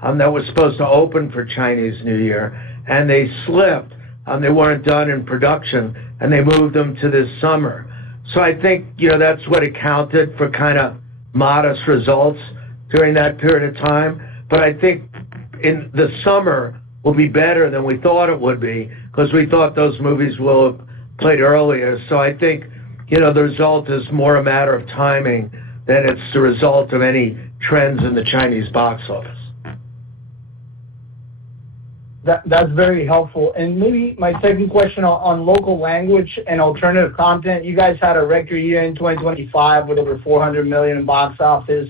that were supposed to open for Chinese New Year, and they slipped. They weren't done in production, and they moved them to this summer. So I think, that's what accounted for kind of modest results during that period of time. But I think in the summer will be better than we thought it would be, because we thought those movies will have played earlier. So I think, the result is more a matter of timing than it's the result of any trends in the Chinese box office. That's very helpful. And maybe my second question on local language and alternative content. You guys had a record year in 2025 with over $400 million in box office.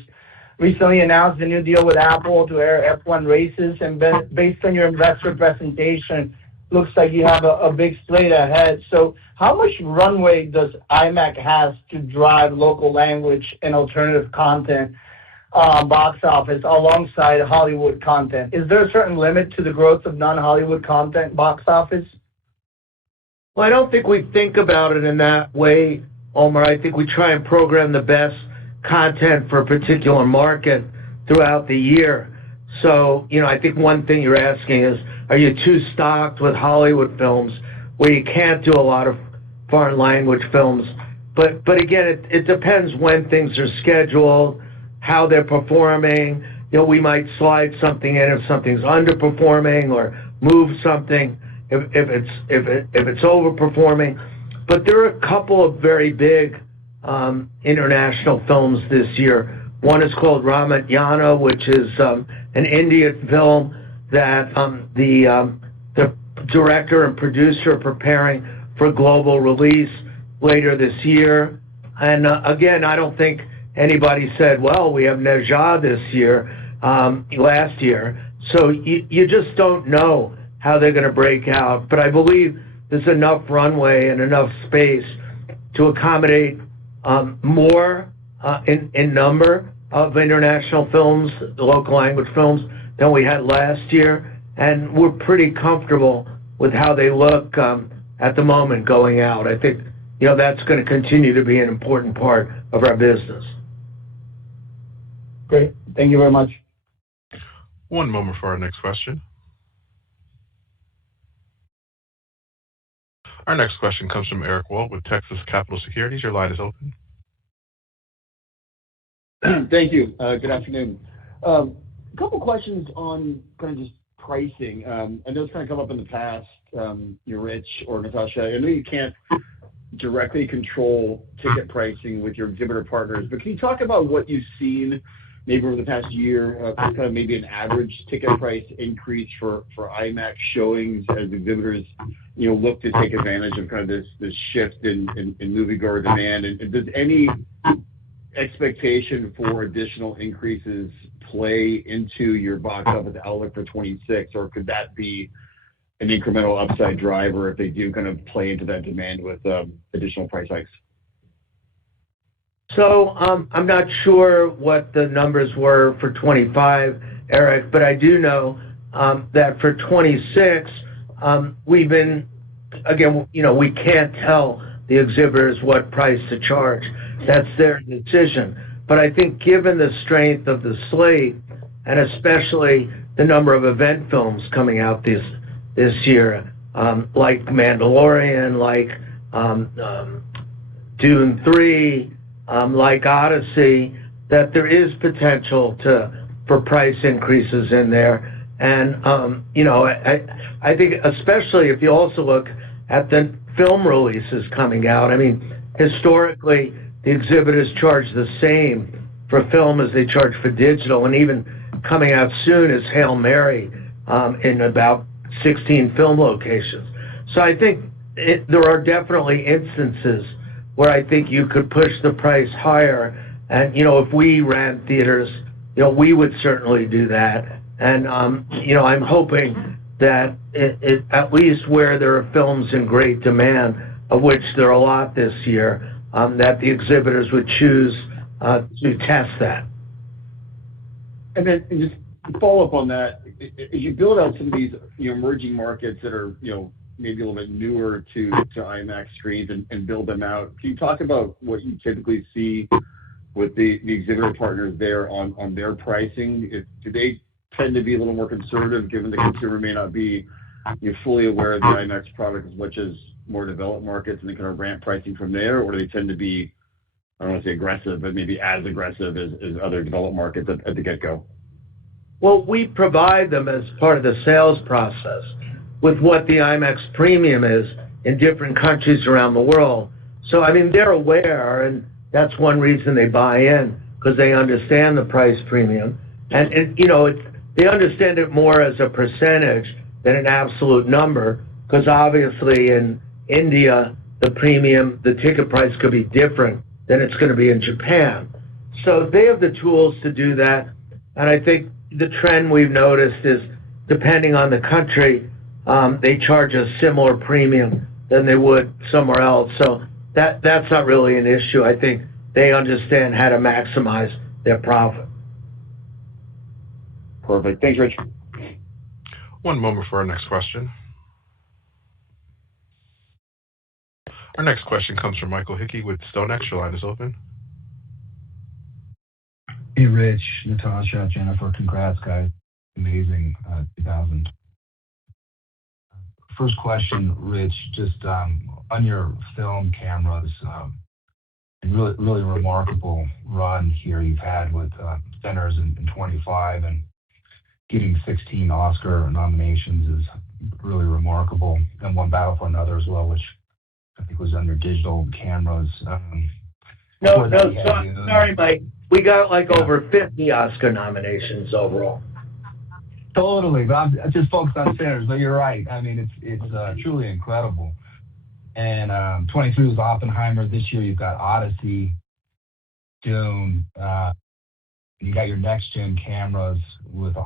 Recently announced a new deal with Apple to air F1 races, and based on your investor presentation, looks like you have a big slate ahead. So how much runway does IMAX has to drive local language and alternative content box office alongside Hollywood content? Is there a certain limit to the growth of non-Hollywood content box office? Well, I don't think we think about it in that way, Omar. I think we try and program the best content for a particular market throughout the year. So, I think one thing you're asking is, are you too stocked with Hollywood films where you can't do a lot of foreign language films? But again, it depends when things are scheduled, how they're performing. We might slide something in if something's underperforming, or move something if it's overperforming. But there are a couple of very big international films this year. One is called Ramayana, which is an Indian film that the director and producer are preparing for global release later this year. And again, I don't think anybody said, well, we have Ne Zha this year, last year. So you just don't know how they're going to break out. But I believe there's enough runway and enough space to accommodate more in number of international films, the local language films, than we had last year. And we're pretty comfortable with how they look at the moment going out. I think, that's going to continue to be an important part of our business. Great. Thank you very much. One moment for our next question. Our next question comes from Eric Wold with Texas Capital Securities. Your line is open. Thank you. Good afternoon. A couple questions on kind of just pricing. I know it's kind of come up in the past, Rich or Natasha. I know you can't directly control ticket pricing with your exhibitor partners, but can you talk about what you've seen maybe over the past year, kind of maybe an average ticket price increase for IMAX showings as exhibitors, look to take advantage of kind of this shift in moviegoer demand? And does any expectation for additional increases play into your box office outlook for 26, or could that be an incremental upside driver if they do kind of play into that demand with additional price hikes? So I'm not sure what the numbers were for 25, Eric, but I do know that for 26, we've been, again, we can't tell the exhibitors what price to charge. That's their decision. But I think given the strength of the slate, and especially the number of event films coming out this year, like Mandalorian, like Dune 3, like Odyssey, that there is potential for price increases in there. And, I think especially if you also look at the film releases coming out, I mean, historically, the exhibitors charge the same for film as they charge for digital, and even coming out soon is Hail Mary in about 16 film locations. So I think there are definitely instances where I think you could push the price higher. And, if we ran theaters, we would certainly do that. And, I'm hoping that at least where there are films in great demand, of which there are a lot this year, that the exhibitors would choose to test that. And then just to follow up on that, as you build out some of these emerging markets that are maybe a little bit newer to IMAX screens and build them out, can you talk about what you typically see with the exhibitor partners there on their pricing? Do they tend to be a little more conservative, given the consumer may not be fully aware of the IMAX product as much as more developed markets, and they kind of ramp pricing from there? Or do they tend to be, I don't want to say aggressive, but maybe as aggressive as other developed markets at the get-go? Well, we provide them as part of the sales process with what the IMAX premium is in different countries around the world. So, I mean, they're aware, and that's one reason they buy in, because they understand the price premium. And they understand it more as a percentage than an absolute number, because obviously in India, the ticket price could be different than it's going to be in Japan. So they have the tools to do that. And I think the trend we've noticed is, depending on the country, they charge a similar premium than they would somewhere else. So that's not really an issue. I think they understand how to maximize their profit. Perfect. Thanks, Rich. One moment for our next question. Our next question comes from Michael Hickey with StoneX. Your line is open. Hey, Rich, Natasha, Jennifer, congrats, guys. Amazing 2000. First question, Rich, just on your film cameras, really, really remarkable run here you've had with Sinners in 25, and getting 16 Oscar nominations is really remarkable, and one Battle for Another as well, which I think was under digital cameras. Sorry, Mike. We got over 50 Oscar nominations overall. Totally, but I'm just focused on Sinners. But you're right. I mean, it's truly incredible. And 23 was Oppenheimer. This year you've got Odyssey, Dune. You got your next gen cameras with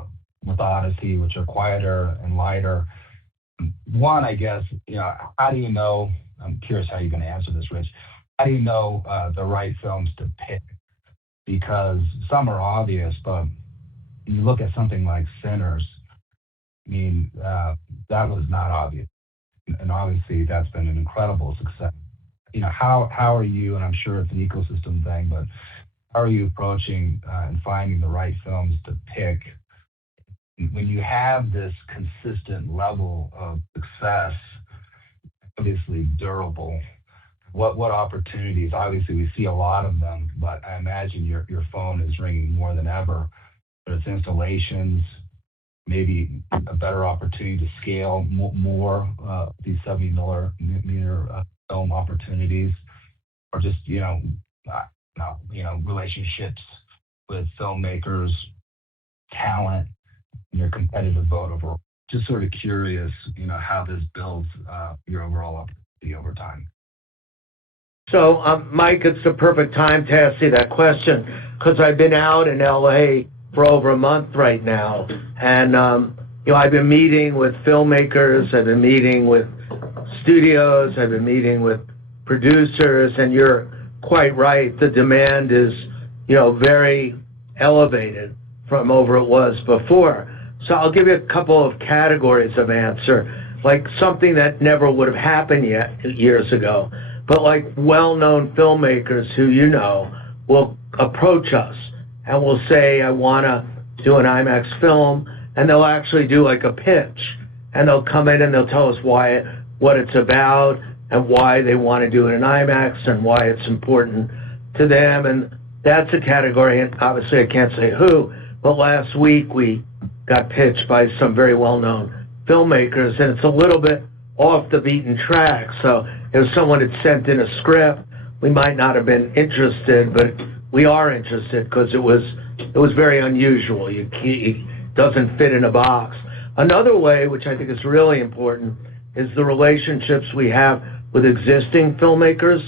Odyssey, which are quieter and lighter. One, I guess, how do you know? I'm curious how you're going to answer this, Rich. How do you know the right films to pick? Because some are obvious, but you look at something like Sinners, I mean, that was not obvious. And obviously that's been an incredible success. How are you, and I'm sure it's an ecosystem thing, but how are you approaching and finding the right films to pick when you have this consistent level of success, obviously durable? What opportunities? Obviously, we see a lot of them, but I imagine your phone is ringing more than ever. But it's installations, maybe a better opportunity to scale more these 70mm film opportunities, or just relationships with filmmakers, talent, and your competitive vote overall. Just sort of curious, how this builds your overall opportunity over time. So, Mike, it's the perfect time to ask you that question, because I've been out in LA for over a month right now. And, I've been meeting with filmmakers, I've been meeting with studios, I've been meeting with producers, and you're quite right. The demand is, very elevated from over it was before. So I'll give you a couple of categories of answer, like something that never would have happened years ago, but like well-known filmmakers who will approach us and will say, I want to do an IMAX film, and they'll actually do like a pitch, and they'll come in and they'll tell us what it's about and why they want to do it in IMAX and why it's important to them. And that's a category, and obviously I can't say who, but last week we got pitched by some very well-known filmmakers, and it's a little bit off the beaten track. So if someone had sent in a script, we might not have been interested, but we are interested because it was very unusual. It doesn't fit in a box. Another way, which I think is really important, is the relationships we have with existing filmmakers.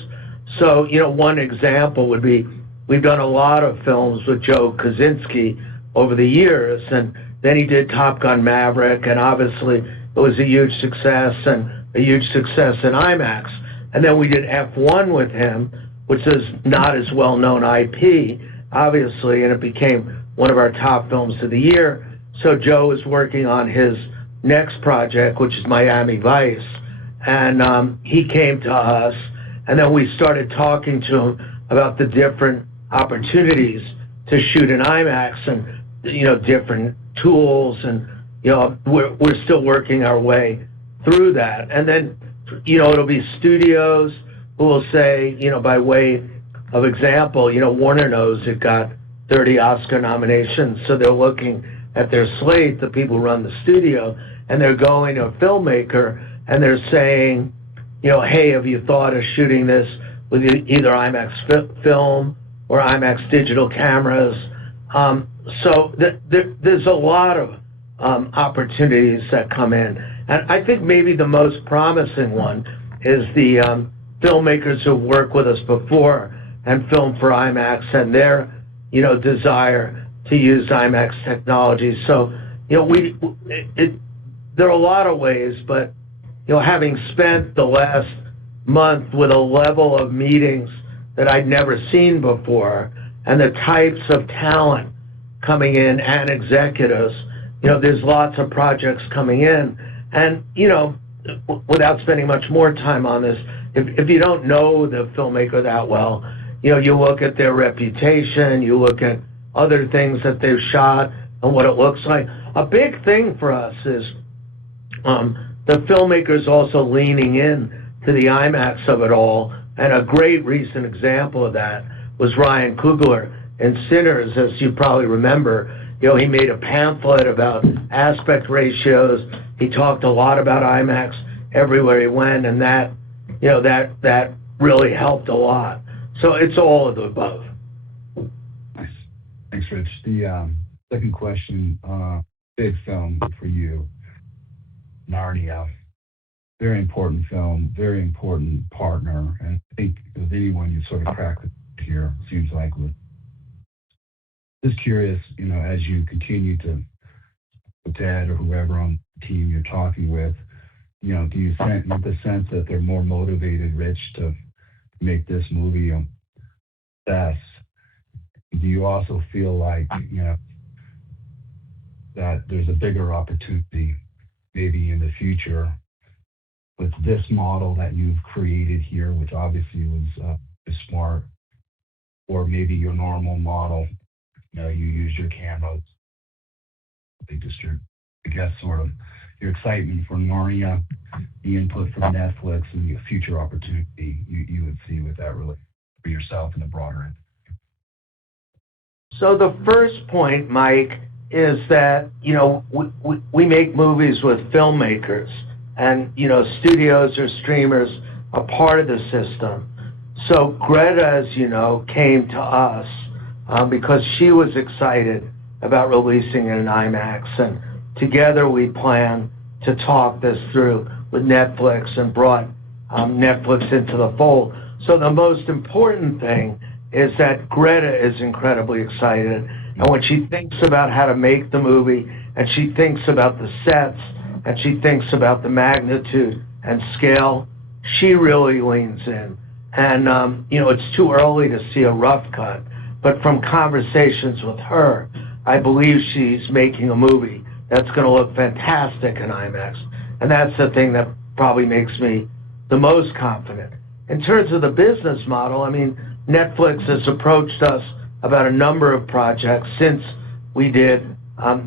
So, one example would be we've done a lot of films with Joe Kosinski over the years, and then he did Top Gun Maverick, and obviously it was a huge success and a huge success in IMAX. And then we did F1 with him, which is not as well-known IP, obviously, and it became one of our top films of the year. So Joe is working on his next project, which is Miami Vice, and he came to us, and then we started talking to him about the different opportunities to shoot in IMAX and, different tools, and, we're still working our way through that. And then, it'll be studios who will say, by way of example, Warner knows it got 30 Oscar nominations, so they're looking at their slate, the people who run the studio, and they're going to a filmmaker and they're saying, hey, have you thought of shooting this with either IMAX film or IMAX digital cameras? So there's a lot of opportunities that come in. And I think maybe the most promising one is the filmmakers who work with us before and film for IMAX and their, desire to use IMAX technology. So, there are a lot of ways, but, having spent the last month with a level of meetings that I'd never seen before, and the types of talent coming in and executives, there's lots of projects coming in. And, without spending much more time on this, if you don't know the filmmaker that well, you look at their reputation, you look at other things that they've shot and what it looks like. A big thing for us is the filmmakers also leaning in to the IMAX of it all. And a great recent example of that was Ryan Coogler in Sinners, as you probably remember. He made a pamphlet about aspect ratios. He talked a lot about IMAX everywhere he went, and that really helped a lot. So it's all of the above. Nice. Thanks, Rich. The second question, big film for you, Narnia. Very important film, very important partner, and I think with anyone you sort of cracked it here, seems like with. Just curious, as you continue to, with Ted or whoever on the team you're talking with, do you get the sense that they're more motivated, Rich, to make this movie a success? Do you also feel like, that there's a bigger opportunity maybe in the future with this model that you've created here, which obviously was smart, or maybe your normal model, you use your cameras. I guess sort of your excitement for Narnia, the input from Netflix, and the future opportunity you would see with that really for yourself and the broader end. So the first point, Mike, is that, we make movies with filmmakers, and, studios or streamers are part of the system. So Greta, as you know, came to us because she was excited about releasing it in IMAX, and together we plan to talk this through with Netflix and brought Netflix into the fold. So the most important thing is that Greta is incredibly excited, and when she thinks about how to make the movie, and she thinks about the sets, and she thinks about the magnitude and scale, she really leans in. And, it's too early to see a rough cut, but from conversations with her, I believe she's making a movie that's going to look fantastic in IMAX. And that's the thing that probably makes me the most confident. In terms of the business model, I mean, Netflix has approached us about a number of projects since we did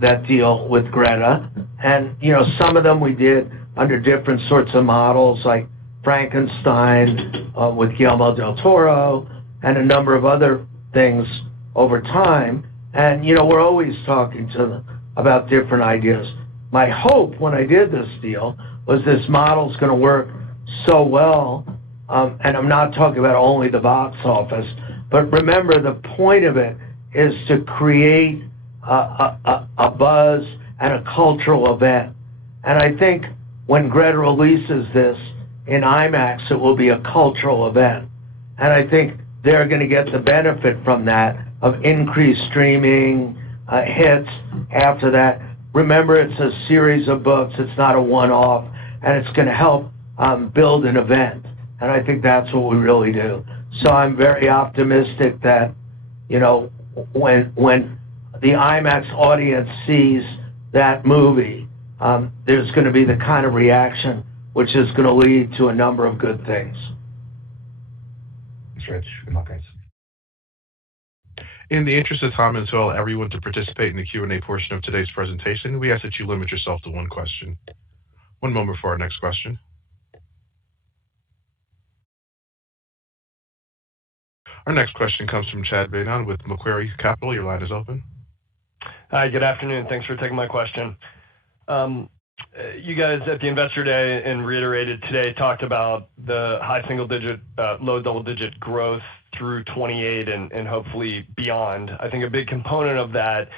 that deal with Greta. And, some of them we did under different sorts of models, like Frankenstein with Guillermo del Toro, and a number of other things over time. And, we're always talking to them about different ideas. My hope when I did this deal was this model's going to work so well, and I'm not talking about only the box office, but remember the point of it is to create a buzz and a cultural event. And I think when Greta releases this in IMAX, it will be a cultural event. And I think they're going to get the benefit from that of increased streaming hits after that. Remember, it's a series of books. It's not a one-off, and it's going to help build an event. And I think that's what we really do. So I'm very optimistic that, when the IMAX audience sees that movie, there's going to be the kind of reaction which is going to lead to a number of good things. Thanks, Rich. Good luck, guys. In the interest of time and to allow everyone to participate in the Q&A portion of today's presentation, we ask that you limit yourself to one question. One moment for our next question. Our next question comes from Chad Beynon with Macquarie Capital. Your line is open. Hi, good afternoon. Thanks for taking my question. You guys at the Investor Day and reiterated today talked about the high single-digit, low double-digit growth through 28 and hopefully beyond. I think a big component of that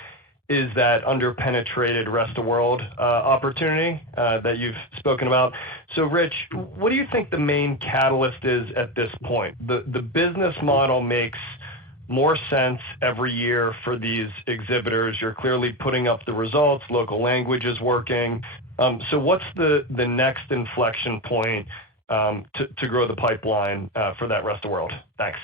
is that under-penetrated rest of world opportunity that you've spoken about. So, Rich, what do you think the main catalyst is at this point? The business model makes more sense every year for these exhibitors. You're clearly putting up the results. Local language is working. So what's the next inflection point to grow the pipeline for that rest of the world? Thanks.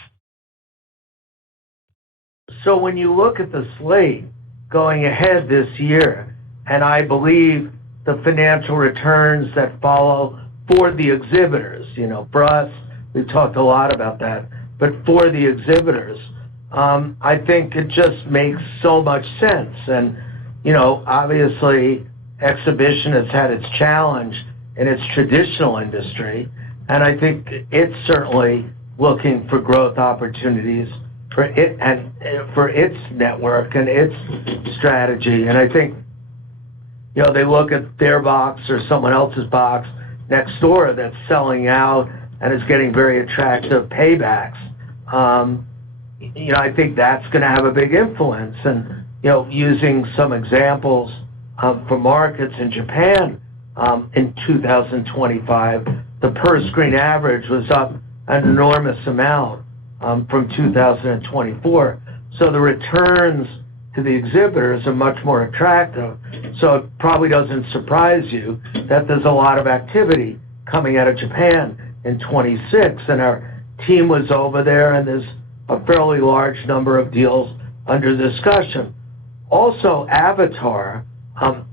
So when you look at the slate going ahead this year, and I believe the financial returns that follow for the exhibitors, for us, we've talked a lot about that, but for the exhibitors, I think it just makes so much sense. And, obviously, exhibition has had its challenge in its traditional industry, and I think it's certainly looking for growth opportunities for it and for its network and its strategy. And I think, they look at their box or someone else's box next door that's selling out and is getting very attractive paybacks. I think that's going to have a big influence. And, using some examples for markets in Japan in 2025, the per-screen average was up an enormous amount from 2024. So the returns to the exhibitors are much more attractive. So it probably doesn't surprise you that there's a lot of activity coming out of Japan in 26. And our team was over there, and there's a fairly large number of deals under discussion. Also, Avatar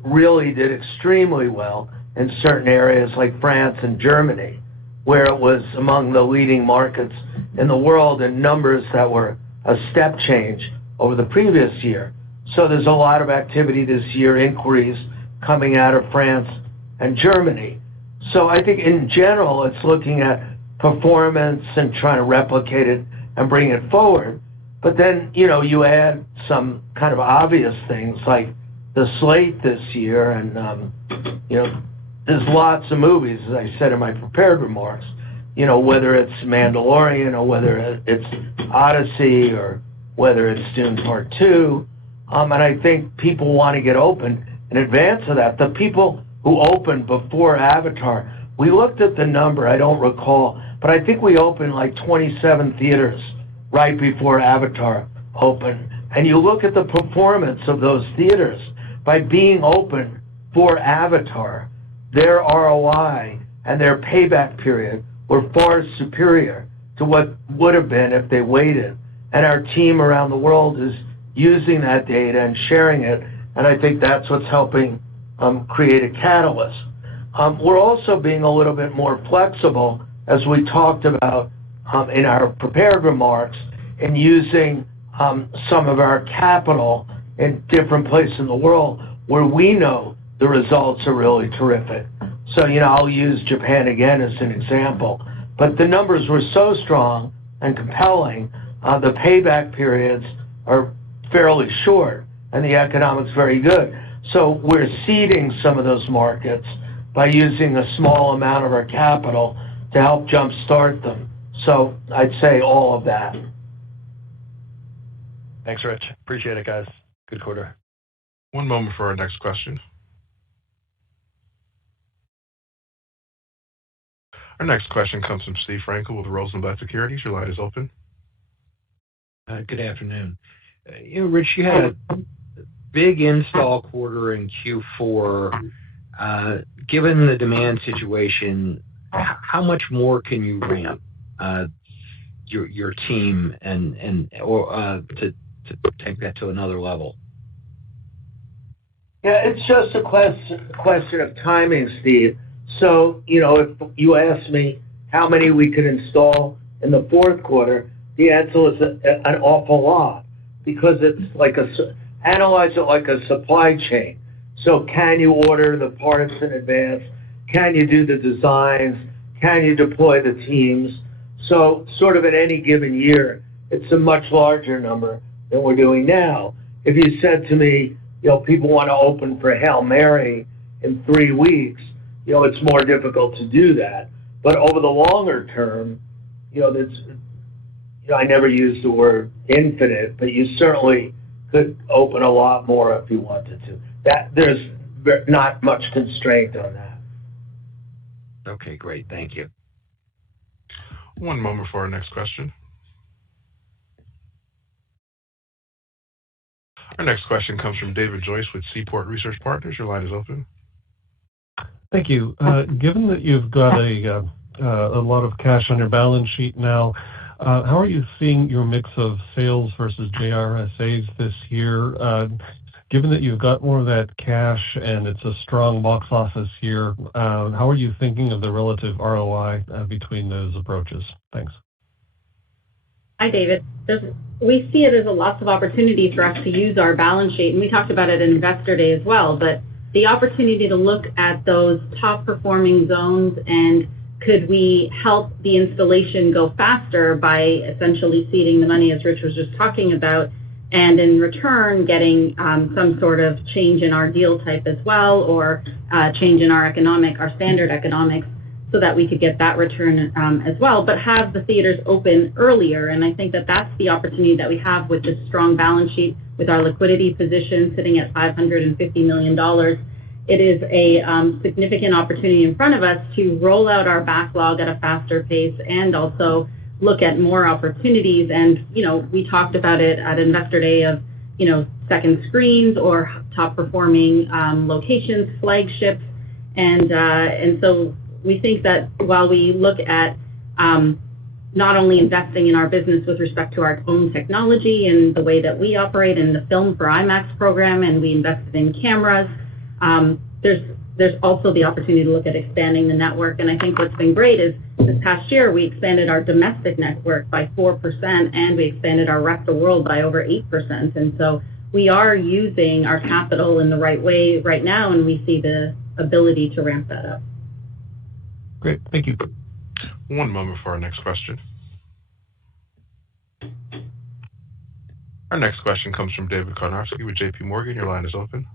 really did extremely well in certain areas like France and Germany, where it was among the leading markets in the world in numbers that were a step change over the previous year. So there's a lot of activity this year, inquiries coming out of France and Germany. So I think in general, it's looking at performance and trying to replicate it and bring it forward. But then, you add some kind of obvious things like the slate this year, and, there's lots of movies, as I said in my prepared remarks, whether it's Mandalorian or whether it's Odyssey or whether it's Dune Part 2. And I think people want to get open in advance of that. The people who opened before Avatar, we looked at the number, I don't recall, but I think we opened like 27 theaters right before Avatar opened. And you look at the performance of those theaters by being open for Avatar, their ROI and their payback period were far superior to what would have been if they waited. And our team around the world is using that data and sharing it, and I think that's what's helping create a catalyst. We're also being a little bit more flexible, as we talked about in our prepared remarks, in using some of our capital in different places in the world where we know the results are really terrific. So, I'll use Japan again as an example. But the numbers were so strong and compelling, the payback periods are fairly short, and the economics very good. So we're seeding some of those markets by using a small amount of our capital to help jumpstart them. So I'd say all of that. Thanks, Rich. Appreciate it, guys. Good quarter. One moment for our next question. Our next question comes from Steve Frankel with Rosenblatt Securities. Your line is open. Good afternoon. Rich, you had a big install quarter in Q4. Given the demand situation, how much more can you ramp your team or to take that to another level? Yeah, it's just a question of timing, Steve. So, if you ask me how many we could install in the fourth quarter, the answer is an awful lot, because it's like analyze it like a supply chain. So can you order the parts in advance? Can you do the designs? Can you deploy the teams? So sort of in any given year, it's a much larger number than we're doing now. If you said to me, people want to open for Hail Mary in 3 weeks, it's more difficult to do that. But over the longer term, I never use the word infinite, but you certainly could open a lot more if you wanted to. There's not much constraint on that. Okay, great. Thank you. One moment for our next question. Our next question comes from David Joyce with Seaport Research Partners. Your line is open. Thank you. Given that you've got a lot of cash on your balance sheet now, how are you seeing your mix of sales versus JRSAs this year? Given that you've got more of that cash and it's a strong box office year, how are you thinking of the relative ROI between those approaches? Thanks. Hi, David. We see it as lots of opportunity for us to use our balance sheet, and we talked about it at Investor Day as well, but the opportunity to look at those top-performing zones and could we help the installation go faster by essentially seeding the money, as Rich was just talking about, and in return getting some sort of change in our deal type as well, or change in our standard economics, so that we could get that return as well, but have the theaters open earlier. And I think that that's the opportunity that we have with this strong balance sheet, with our liquidity position sitting at $550 million. It is a significant opportunity in front of us to roll out our backlog at a faster pace and also look at more opportunities. And, we talked about it at Investor Day of, second screens or top performing locations, flagships. And so we think that while we look at not only investing in our business with respect to our own technology and the way that we operate in the Film for IMAX program, and we invested in cameras, there's also the opportunity to look at expanding the network. And I think what's been great is this past year we expanded our domestic network by 4%, and we expanded our rest of the world by over 8%. And so we are using our capital in the right way right now, and we see the ability to ramp that up. Great. Thank you. One moment for our next question. Our next question comes from David Karnovsky with JP Morgan. Your line is open.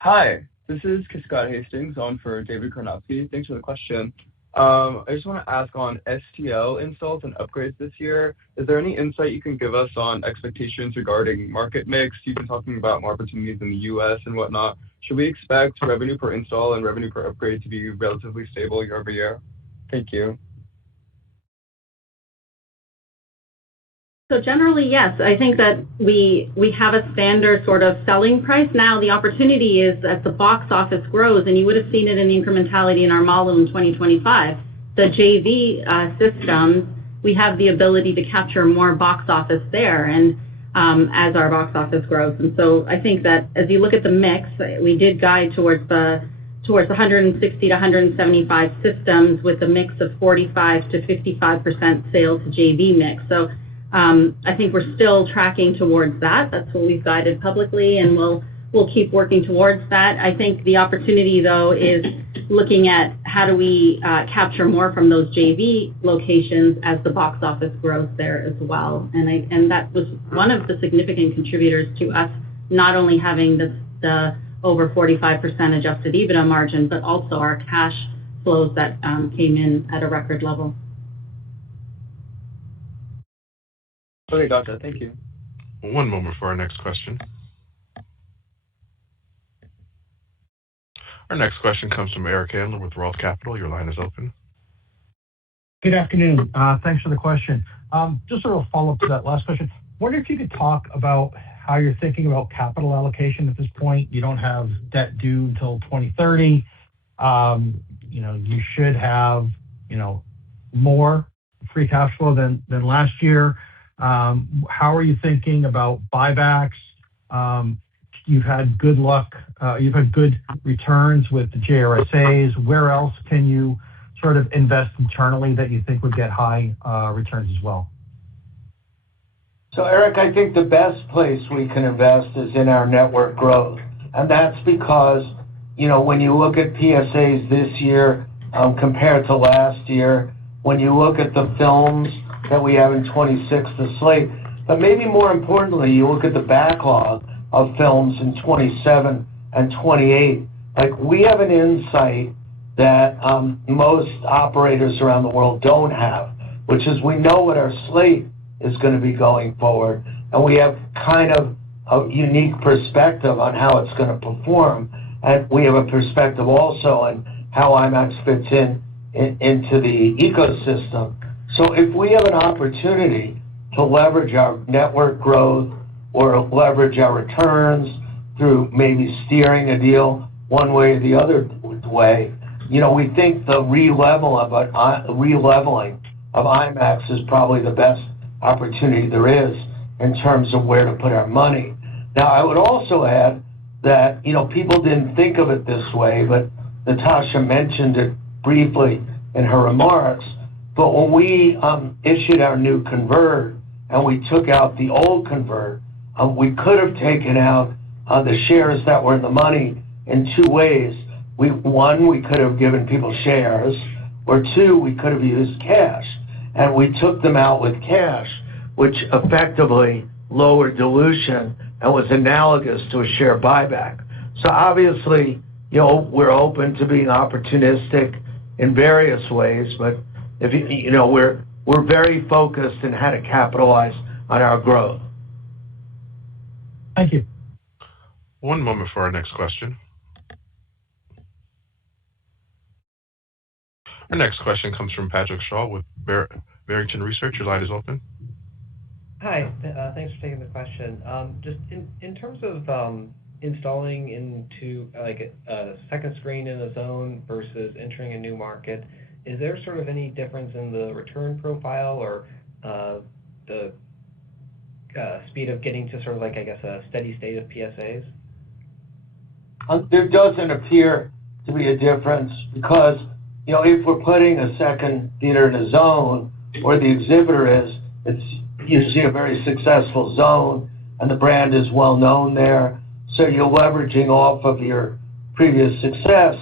Hi, this is Scott Hastings on for David Karnovsky. Thanks for the question. I just want to ask on STL installs and upgrades this year. Is there any insight you can give us on expectations regarding market mix? You've been talking about more opportunities in the U.S. and whatnot. Should we expect revenue per install and revenue per upgrade to be relatively stable year over year? Thank you. So generally, yes. I think that we have a standard sort of selling price. Now the opportunity is as the box office grows, and you would have seen it in the incrementality in our model in 2025, the JV systems, we have the ability to capture more box office there. And as our box office grows. And so I think that as you look at the mix, we did guide towards 160 to 175 systems with a mix of 45 to 55% sales to JV mix. So I think we're still tracking towards that. That's what we've guided publicly, and we'll keep working towards that. I think the opportunity, though, is looking at how do we capture more from those JV locations as the box office grows there as well. And that was one of the significant contributors to us not only having the over 45% adjusted EBITDA margin, but also our cash flows that came in at a record level. Okay, gotcha. Thank you. One moment for our next question. Our next question comes from Eric Handler with Roth Capital. Your line is open. Good afternoon. Thanks for the question. Just sort of a follow-up to that last question. Wonder if you could talk about how you're thinking about capital allocation at this point. You don't have debt due until 2030. You should have, more free cash flow than last year. How are you thinking about buybacks? You've had good luck. You've had good returns with the JRSAs. Where else can you sort of invest internally that you think would get high returns as well? So, Eric, I think the best place we can invest is in our network growth. And that's because, when you look at PSAs this year compared to last year, when you look at the films that we have in 26, the slate, but maybe more importantly, you look at the backlog of films in 27 and 28. Like, we have an insight that most operators around the world don't have, which is we know what our slate is going to be going forward, and we have kind of a unique perspective on how it's going to perform, and we have a perspective also on how IMAX fits into the ecosystem. So if we have an opportunity to leverage our network growth or leverage our returns through maybe steering a deal one way or the other way, we think the releveling of IMAX is probably the best opportunity there is in terms of where to put our money. Now, I would also add that, people didn't think of it this way, but Natasha mentioned it briefly in her remarks. But when we issued our new convert and we took out the old convert, we could have taken out the shares that were in the money in two ways. One, we could have given people shares, or two, we could have used cash. And we took them out with cash, which effectively lowered dilution and was analogous to a share buyback. So obviously, we're open to being opportunistic in various ways, but we're very focused in how to capitalize on our growth. Thank you. One moment for our next question. Our next question comes from Patrick Shaw with Barrington Research. Your line is open. Hi, thanks for taking the question. Just in terms of installing into like a second screen in a zone versus entering a new market, is there sort of any difference in the return profile or the speed of getting to sort of like, I guess, a steady state of PSAs? There doesn't appear to be a difference because, if we're putting a second theater in a zone where the exhibitor is, it's usually a very successful zone and the brand is well known there. So you're leveraging off of your previous success.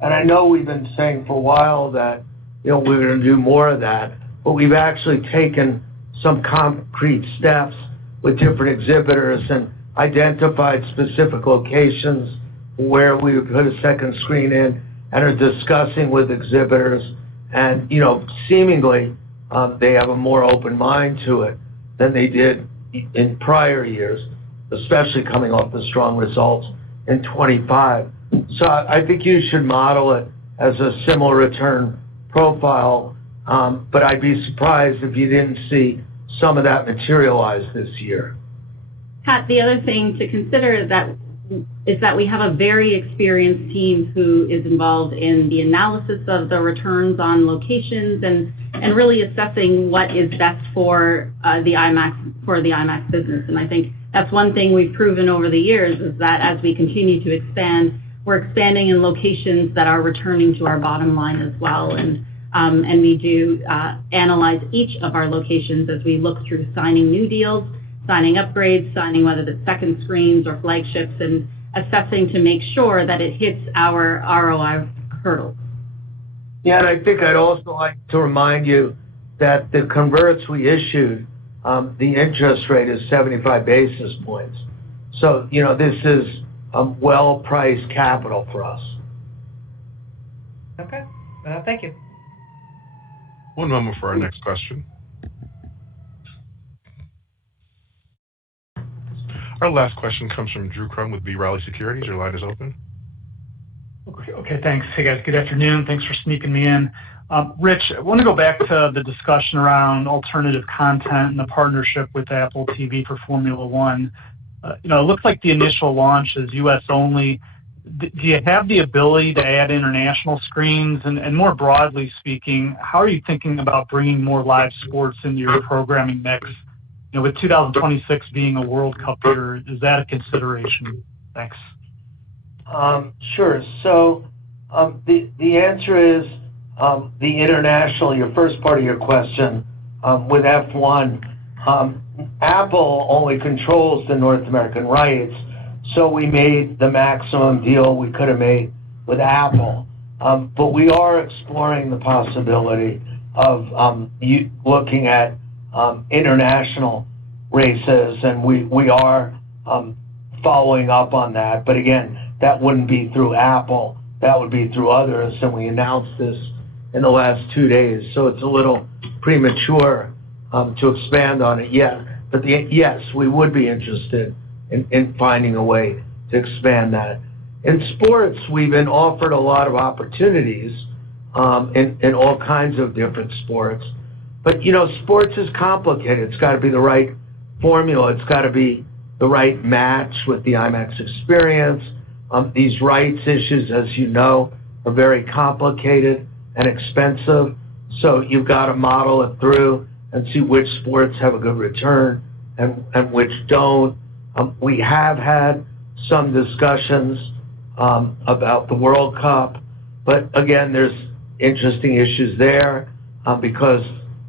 And I know we've been saying for a while that, we're going to do more of that, but we've actually taken some concrete steps with different exhibitors and identified specific locations where we would put a second screen in and are discussing with exhibitors. And, seemingly they have a more open mind to it than they did in prior years, especially coming off the strong results in 25. So I think you should model it as a similar return profile, but I'd be surprised if you didn't see some of that materialize this year. Pat, the other thing to consider is that is that we have a very experienced team who is involved in the analysis of the returns on locations and really assessing what is best for the IMAX business. And I think that's one thing we've proven over the years is that as we continue to expand, we're expanding in locations that are returning to our bottom line as well. And we do analyze each of our locations as we look through signing new deals, signing upgrades, signing whether it's second screens or flagships, and assessing to make sure that it hits our ROI hurdles. Yeah, and I think I'd also like to remind you that the converts we issued, the interest rate is 75 basis points. So, this is well-priced capital for us. Okay. Thank you. One moment for our next question. Our last question comes from Drew Crum with B. Riley Securities. Your line is open. Okay, thanks. Hey, guys. Good afternoon. Thanks for sneaking me in. Rich, I want to go back to the discussion around alternative content and the partnership with Apple TV for Formula One. It looks like the initial launch is U.S. only. Do you have the ability to add international screens? And more broadly speaking, how are you thinking about bringing more live sports into your programming mix? With 2026 being a World Cup year, is that a consideration? Thanks. Sure. So the answer is the international, your first part of your question, with F1, Apple only controls the North American rights, so we made the maximum deal we could have made with Apple. But we are exploring the possibility of looking at international races, and we are following up on that. But again, that wouldn't be through Apple. That would be through others, and we announced this in the last 2 days. So it's a little premature to expand on it yet. But yes, we would be interested in finding a way to expand that. In sports, we've been offered a lot of opportunities in all kinds of different sports. But, sports is complicated. It's got to be the right formula. It's got to be the right match with the IMAX experience. These rights issues, as you know, are very complicated and expensive. So you've got to model it through and see which sports have a good return and which don't. We have had some discussions about the World Cup. But again, there's interesting issues there because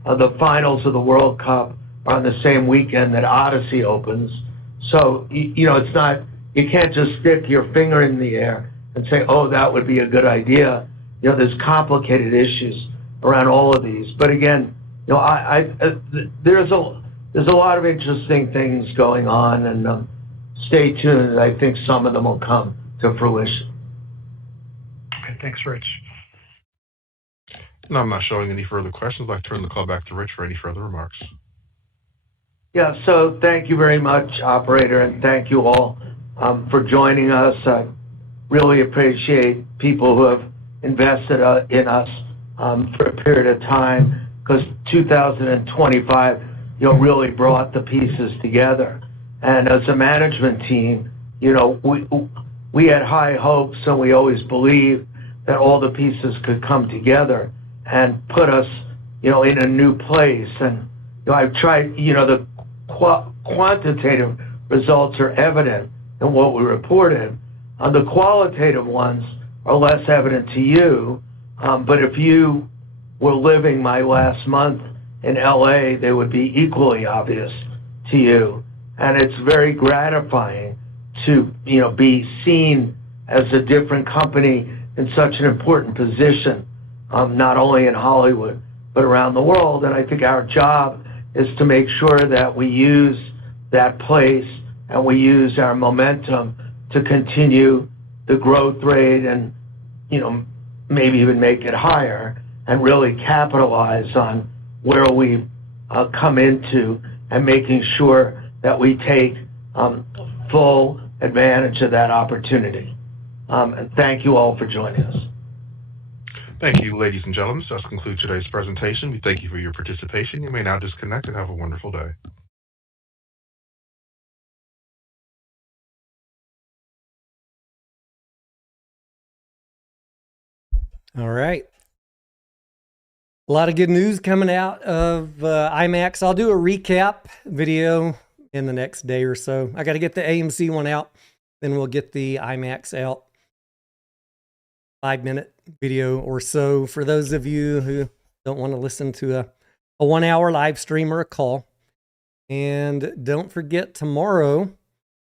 the finals of the World Cup are on the same weekend that Odyssey opens. So, it's not, you can't just stick your finger in the air and say, oh, that would be a good idea. There's complicated issues around all of these. But again, there's a lot of interesting things going on, and stay tuned. I think some of them will come to fruition. Okay, thanks, Rich. No, I'm not showing any further questions. I'd like to turn the call back to Rich for any further remarks. Yeah, so thank you very much, operator, and thank you all for joining us. I really appreciate people who have invested in us for a period of time, because 2025 really brought the pieces together. And as a management team, we had high hopes, and we always believed that all the pieces could come together and put us, in a new place. And I've tried, the quantitative results are evident in what we reported. The qualitative ones are less evident to you, but if you were living my last month in LA, they would be equally obvious to you. And it's very gratifying to, be seen as a different company in such an important position, not only in Hollywood, but around the world. And I think our job is to make sure that we use that place and we use our momentum to continue the growth rate and, maybe even make it higher and really capitalize on where we come into and making sure that we take full advantage of that opportunity. And thank you all for joining us. Thank you, ladies and gentlemen. This concludes today's presentation. We thank you for your participation. You may now disconnect and have a wonderful day. All right. A lot of good news coming out of IMAX. I'll do a recap video in the next day or so. I got to get the AMC one out, then we'll get the IMAX out. 5-minute video or so for those of you who don't want to listen to a 1-hour live stream or a call. And don't forget, tomorrow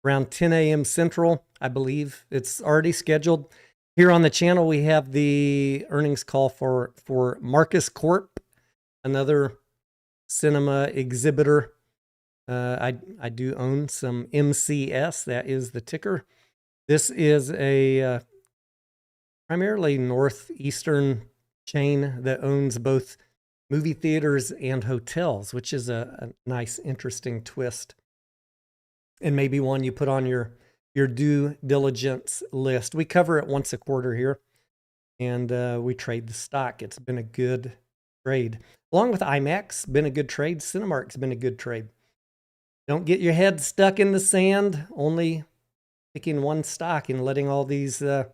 around 10 a.m. Central, I believe it's already scheduled. Here on the channel, we have the earnings call for Marcus Corp, another cinema exhibitor. I do own some MCS, that is the ticker. This is a primarily northeastern chain that owns both movie theaters and hotels, which is a nice, interesting twist. And maybe one you put on your due diligence list. We cover it once a quarter here, and we trade the stock. It's been a good trade. Along with IMAX, been a good trade. Cinemark's been a good trade. Don't get your head stuck in the sand, only picking one stock and letting all these, don't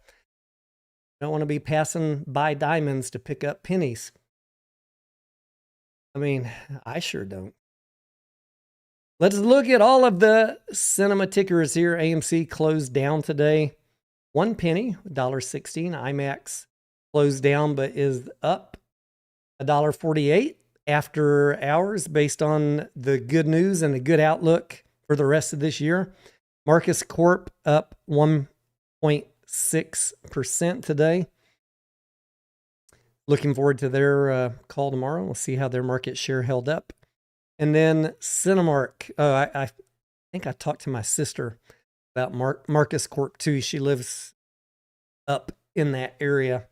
want to be passing by diamonds to pick up pennies. I mean, I sure don't. Let's look at all of the cinema tickers here. AMC closed down today. 1 penny, $1.16. IMAX closed down but is up $1.48 after hours based on the good news and the good outlook for the rest of this year. Marcus Corp up 1.6% today. Looking forward to their call tomorrow. We'll see how their market share held up. And then Cinemark. I think I talked to my sister about Marcus Corp too. She lives up in that area.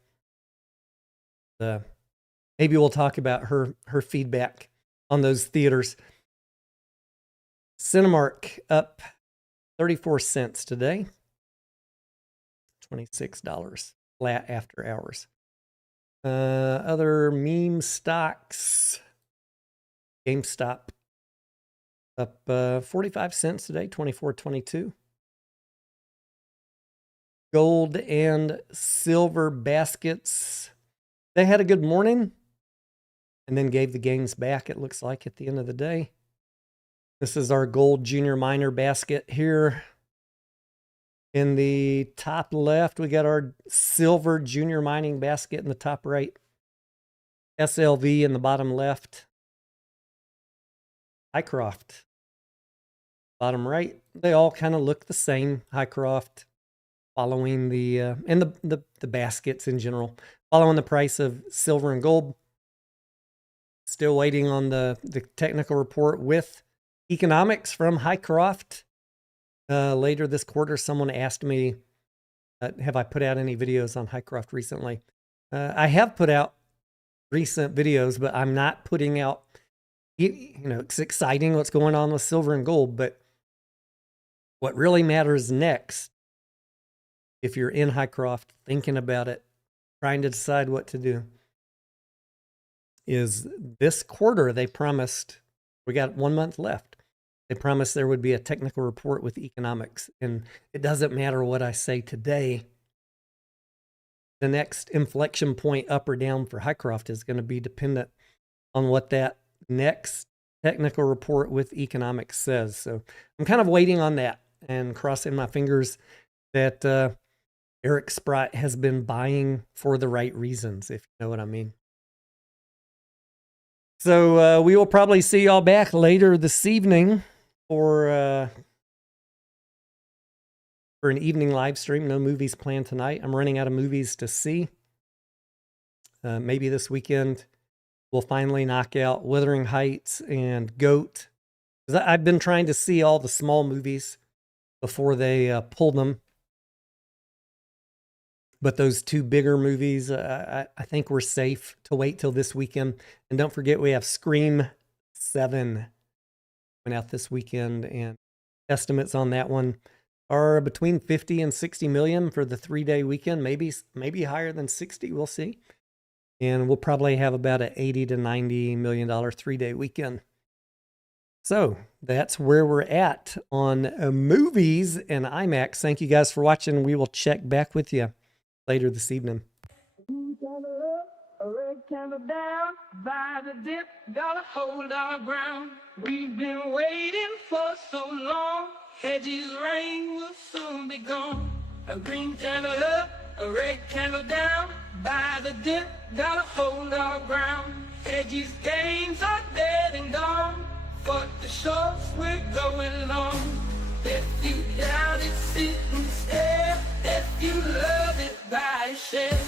Maybe we'll talk about her feedback on those theaters. Cinemark up 34 cents today. $26 flat after hours. Other meme stocks. GameStop up 45 cents today, 24.22. Gold and silver baskets. They had a good morning and then gave the gains back, it looks like, at the end of the day. This is our gold junior miner basket here. In the top left, we got our silver junior mining basket in the top right. SLV in the bottom left. Hycroft, bottom right. They all kind of look the same. Hycroft following the, and the baskets in general, following the price of silver and gold. Still waiting on the technical report with economics from Hycroft. Later this quarter, someone asked me, have I put out any videos on Hycroft recently? I have put out recent videos, but I'm not putting out, it's exciting what's going on with silver and gold, but what really matters next, if you're in Hycroft, thinking about it, trying to decide what to do, is this quarter they promised, we got 1 month left. They promised there would be a technical report with economics. And it doesn't matter what I say today. The next inflection point up or down for Hycroft is going to be dependent on what that next technical report with economics says. So I'm kind of waiting on that and crossing my fingers that Eric Sprott has been buying for the right reasons, if you know what I mean. So we will probably see y'all back later this evening for an evening live stream. No movies planned tonight. I'm running out of movies to see. Maybe this weekend we'll finally knock out Wuthering Heights and Goat. I've been trying to see all the small movies before they pull them. But those two bigger movies, I think we're safe to wait till this weekend. And don't forget, we have Scream 7 coming out this weekend, and estimates on that one are between 50 and 60 million for the 3-day weekend, maybe higher than 60, we'll see. And we'll probably have about an 80 to 90 million dollar 3-day weekend. So that's where we're at on movies and IMAX. Thank you guys for watching. We will check back with you later this evening. candle down by the dip, gotta hold our ground. We've been waiting for so long, hedges rain will soon be gone. A green candle up, a red candle down, by the dip, gotta hold our ground. Hedges gains are dead and gone, but the shorts we're going long. If you doubt it, sit and stare. If you love it, buy a share.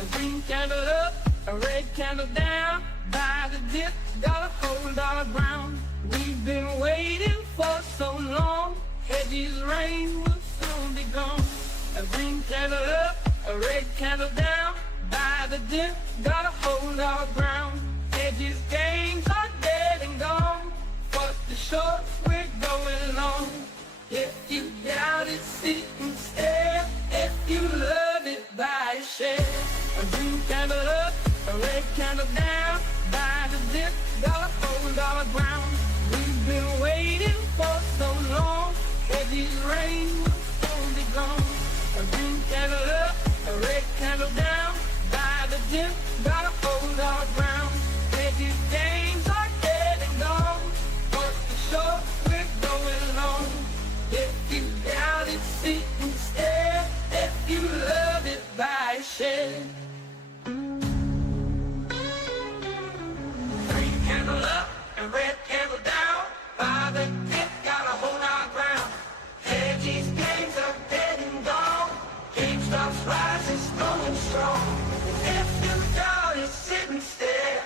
A green candle up, a red candle down, by the dip, gotta hold our ground. We've been waiting for so long, hedges rain will soon be gone. A green candle up, a red candle down, by the dip, gotta hold our ground. Hedges gains are dead and gone, but the shorts we're going long. If you doubt it, sit and stare. If you love it, buy a share. A green candle up, a red candle down, by the dip, gotta hold our ground. We've been waiting for so long, hedges rain will soon be gone. A green candle up, a red candle down, by the dip, gotta hold our ground. Hedges gains are dead and gone, but the short we're going long. If you doubt it, sit and stare. If you love it, buy a share. Green candle up and red candle down, by the dip, gotta hold our ground. Hedges gains are dead and gone, GameStop's rising, going strong. If you doubt it, sit and stare.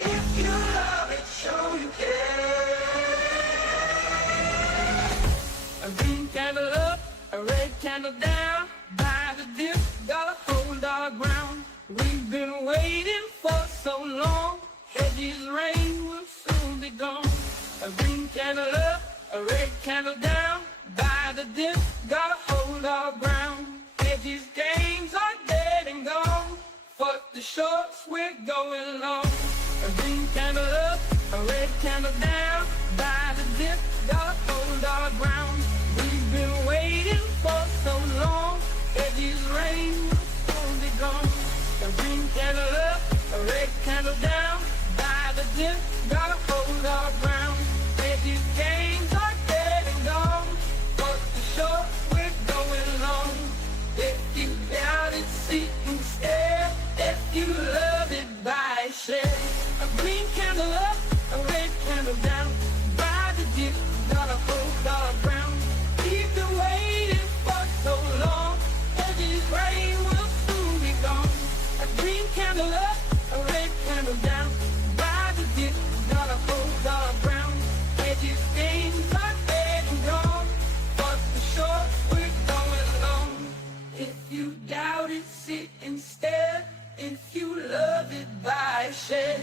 If you love it, show you care. A green candle up, a red candle down, by the dip, gotta hold our ground. We've been waiting for so long, hedges rain will soon be gone. A green candle up, a red candle down, by the dip, gotta hold our ground. Hedges gains are dead and gone, but the shorts we're going long. A green candle up, a red candle down, by the dip, gotta hold our ground. We've been waiting for so long, hedges rain will soon be gone. A green candle up, a red candle down, by the dip, gotta hold our ground. Hedges gains are dead and gone, but the short we're going long. If you doubt it, sit and stare. If you love it, buy a share. A green candle up, a red candle down, by the dip, gotta hold our ground. We've been waiting for so long, hedges rain will soon be gone. A green candle up, a red candle down, by the dip, gotta hold our ground. Hedges gains are dead and gone, but the short we're going long. If you doubt it, sit and stare. If you love it, buy a share.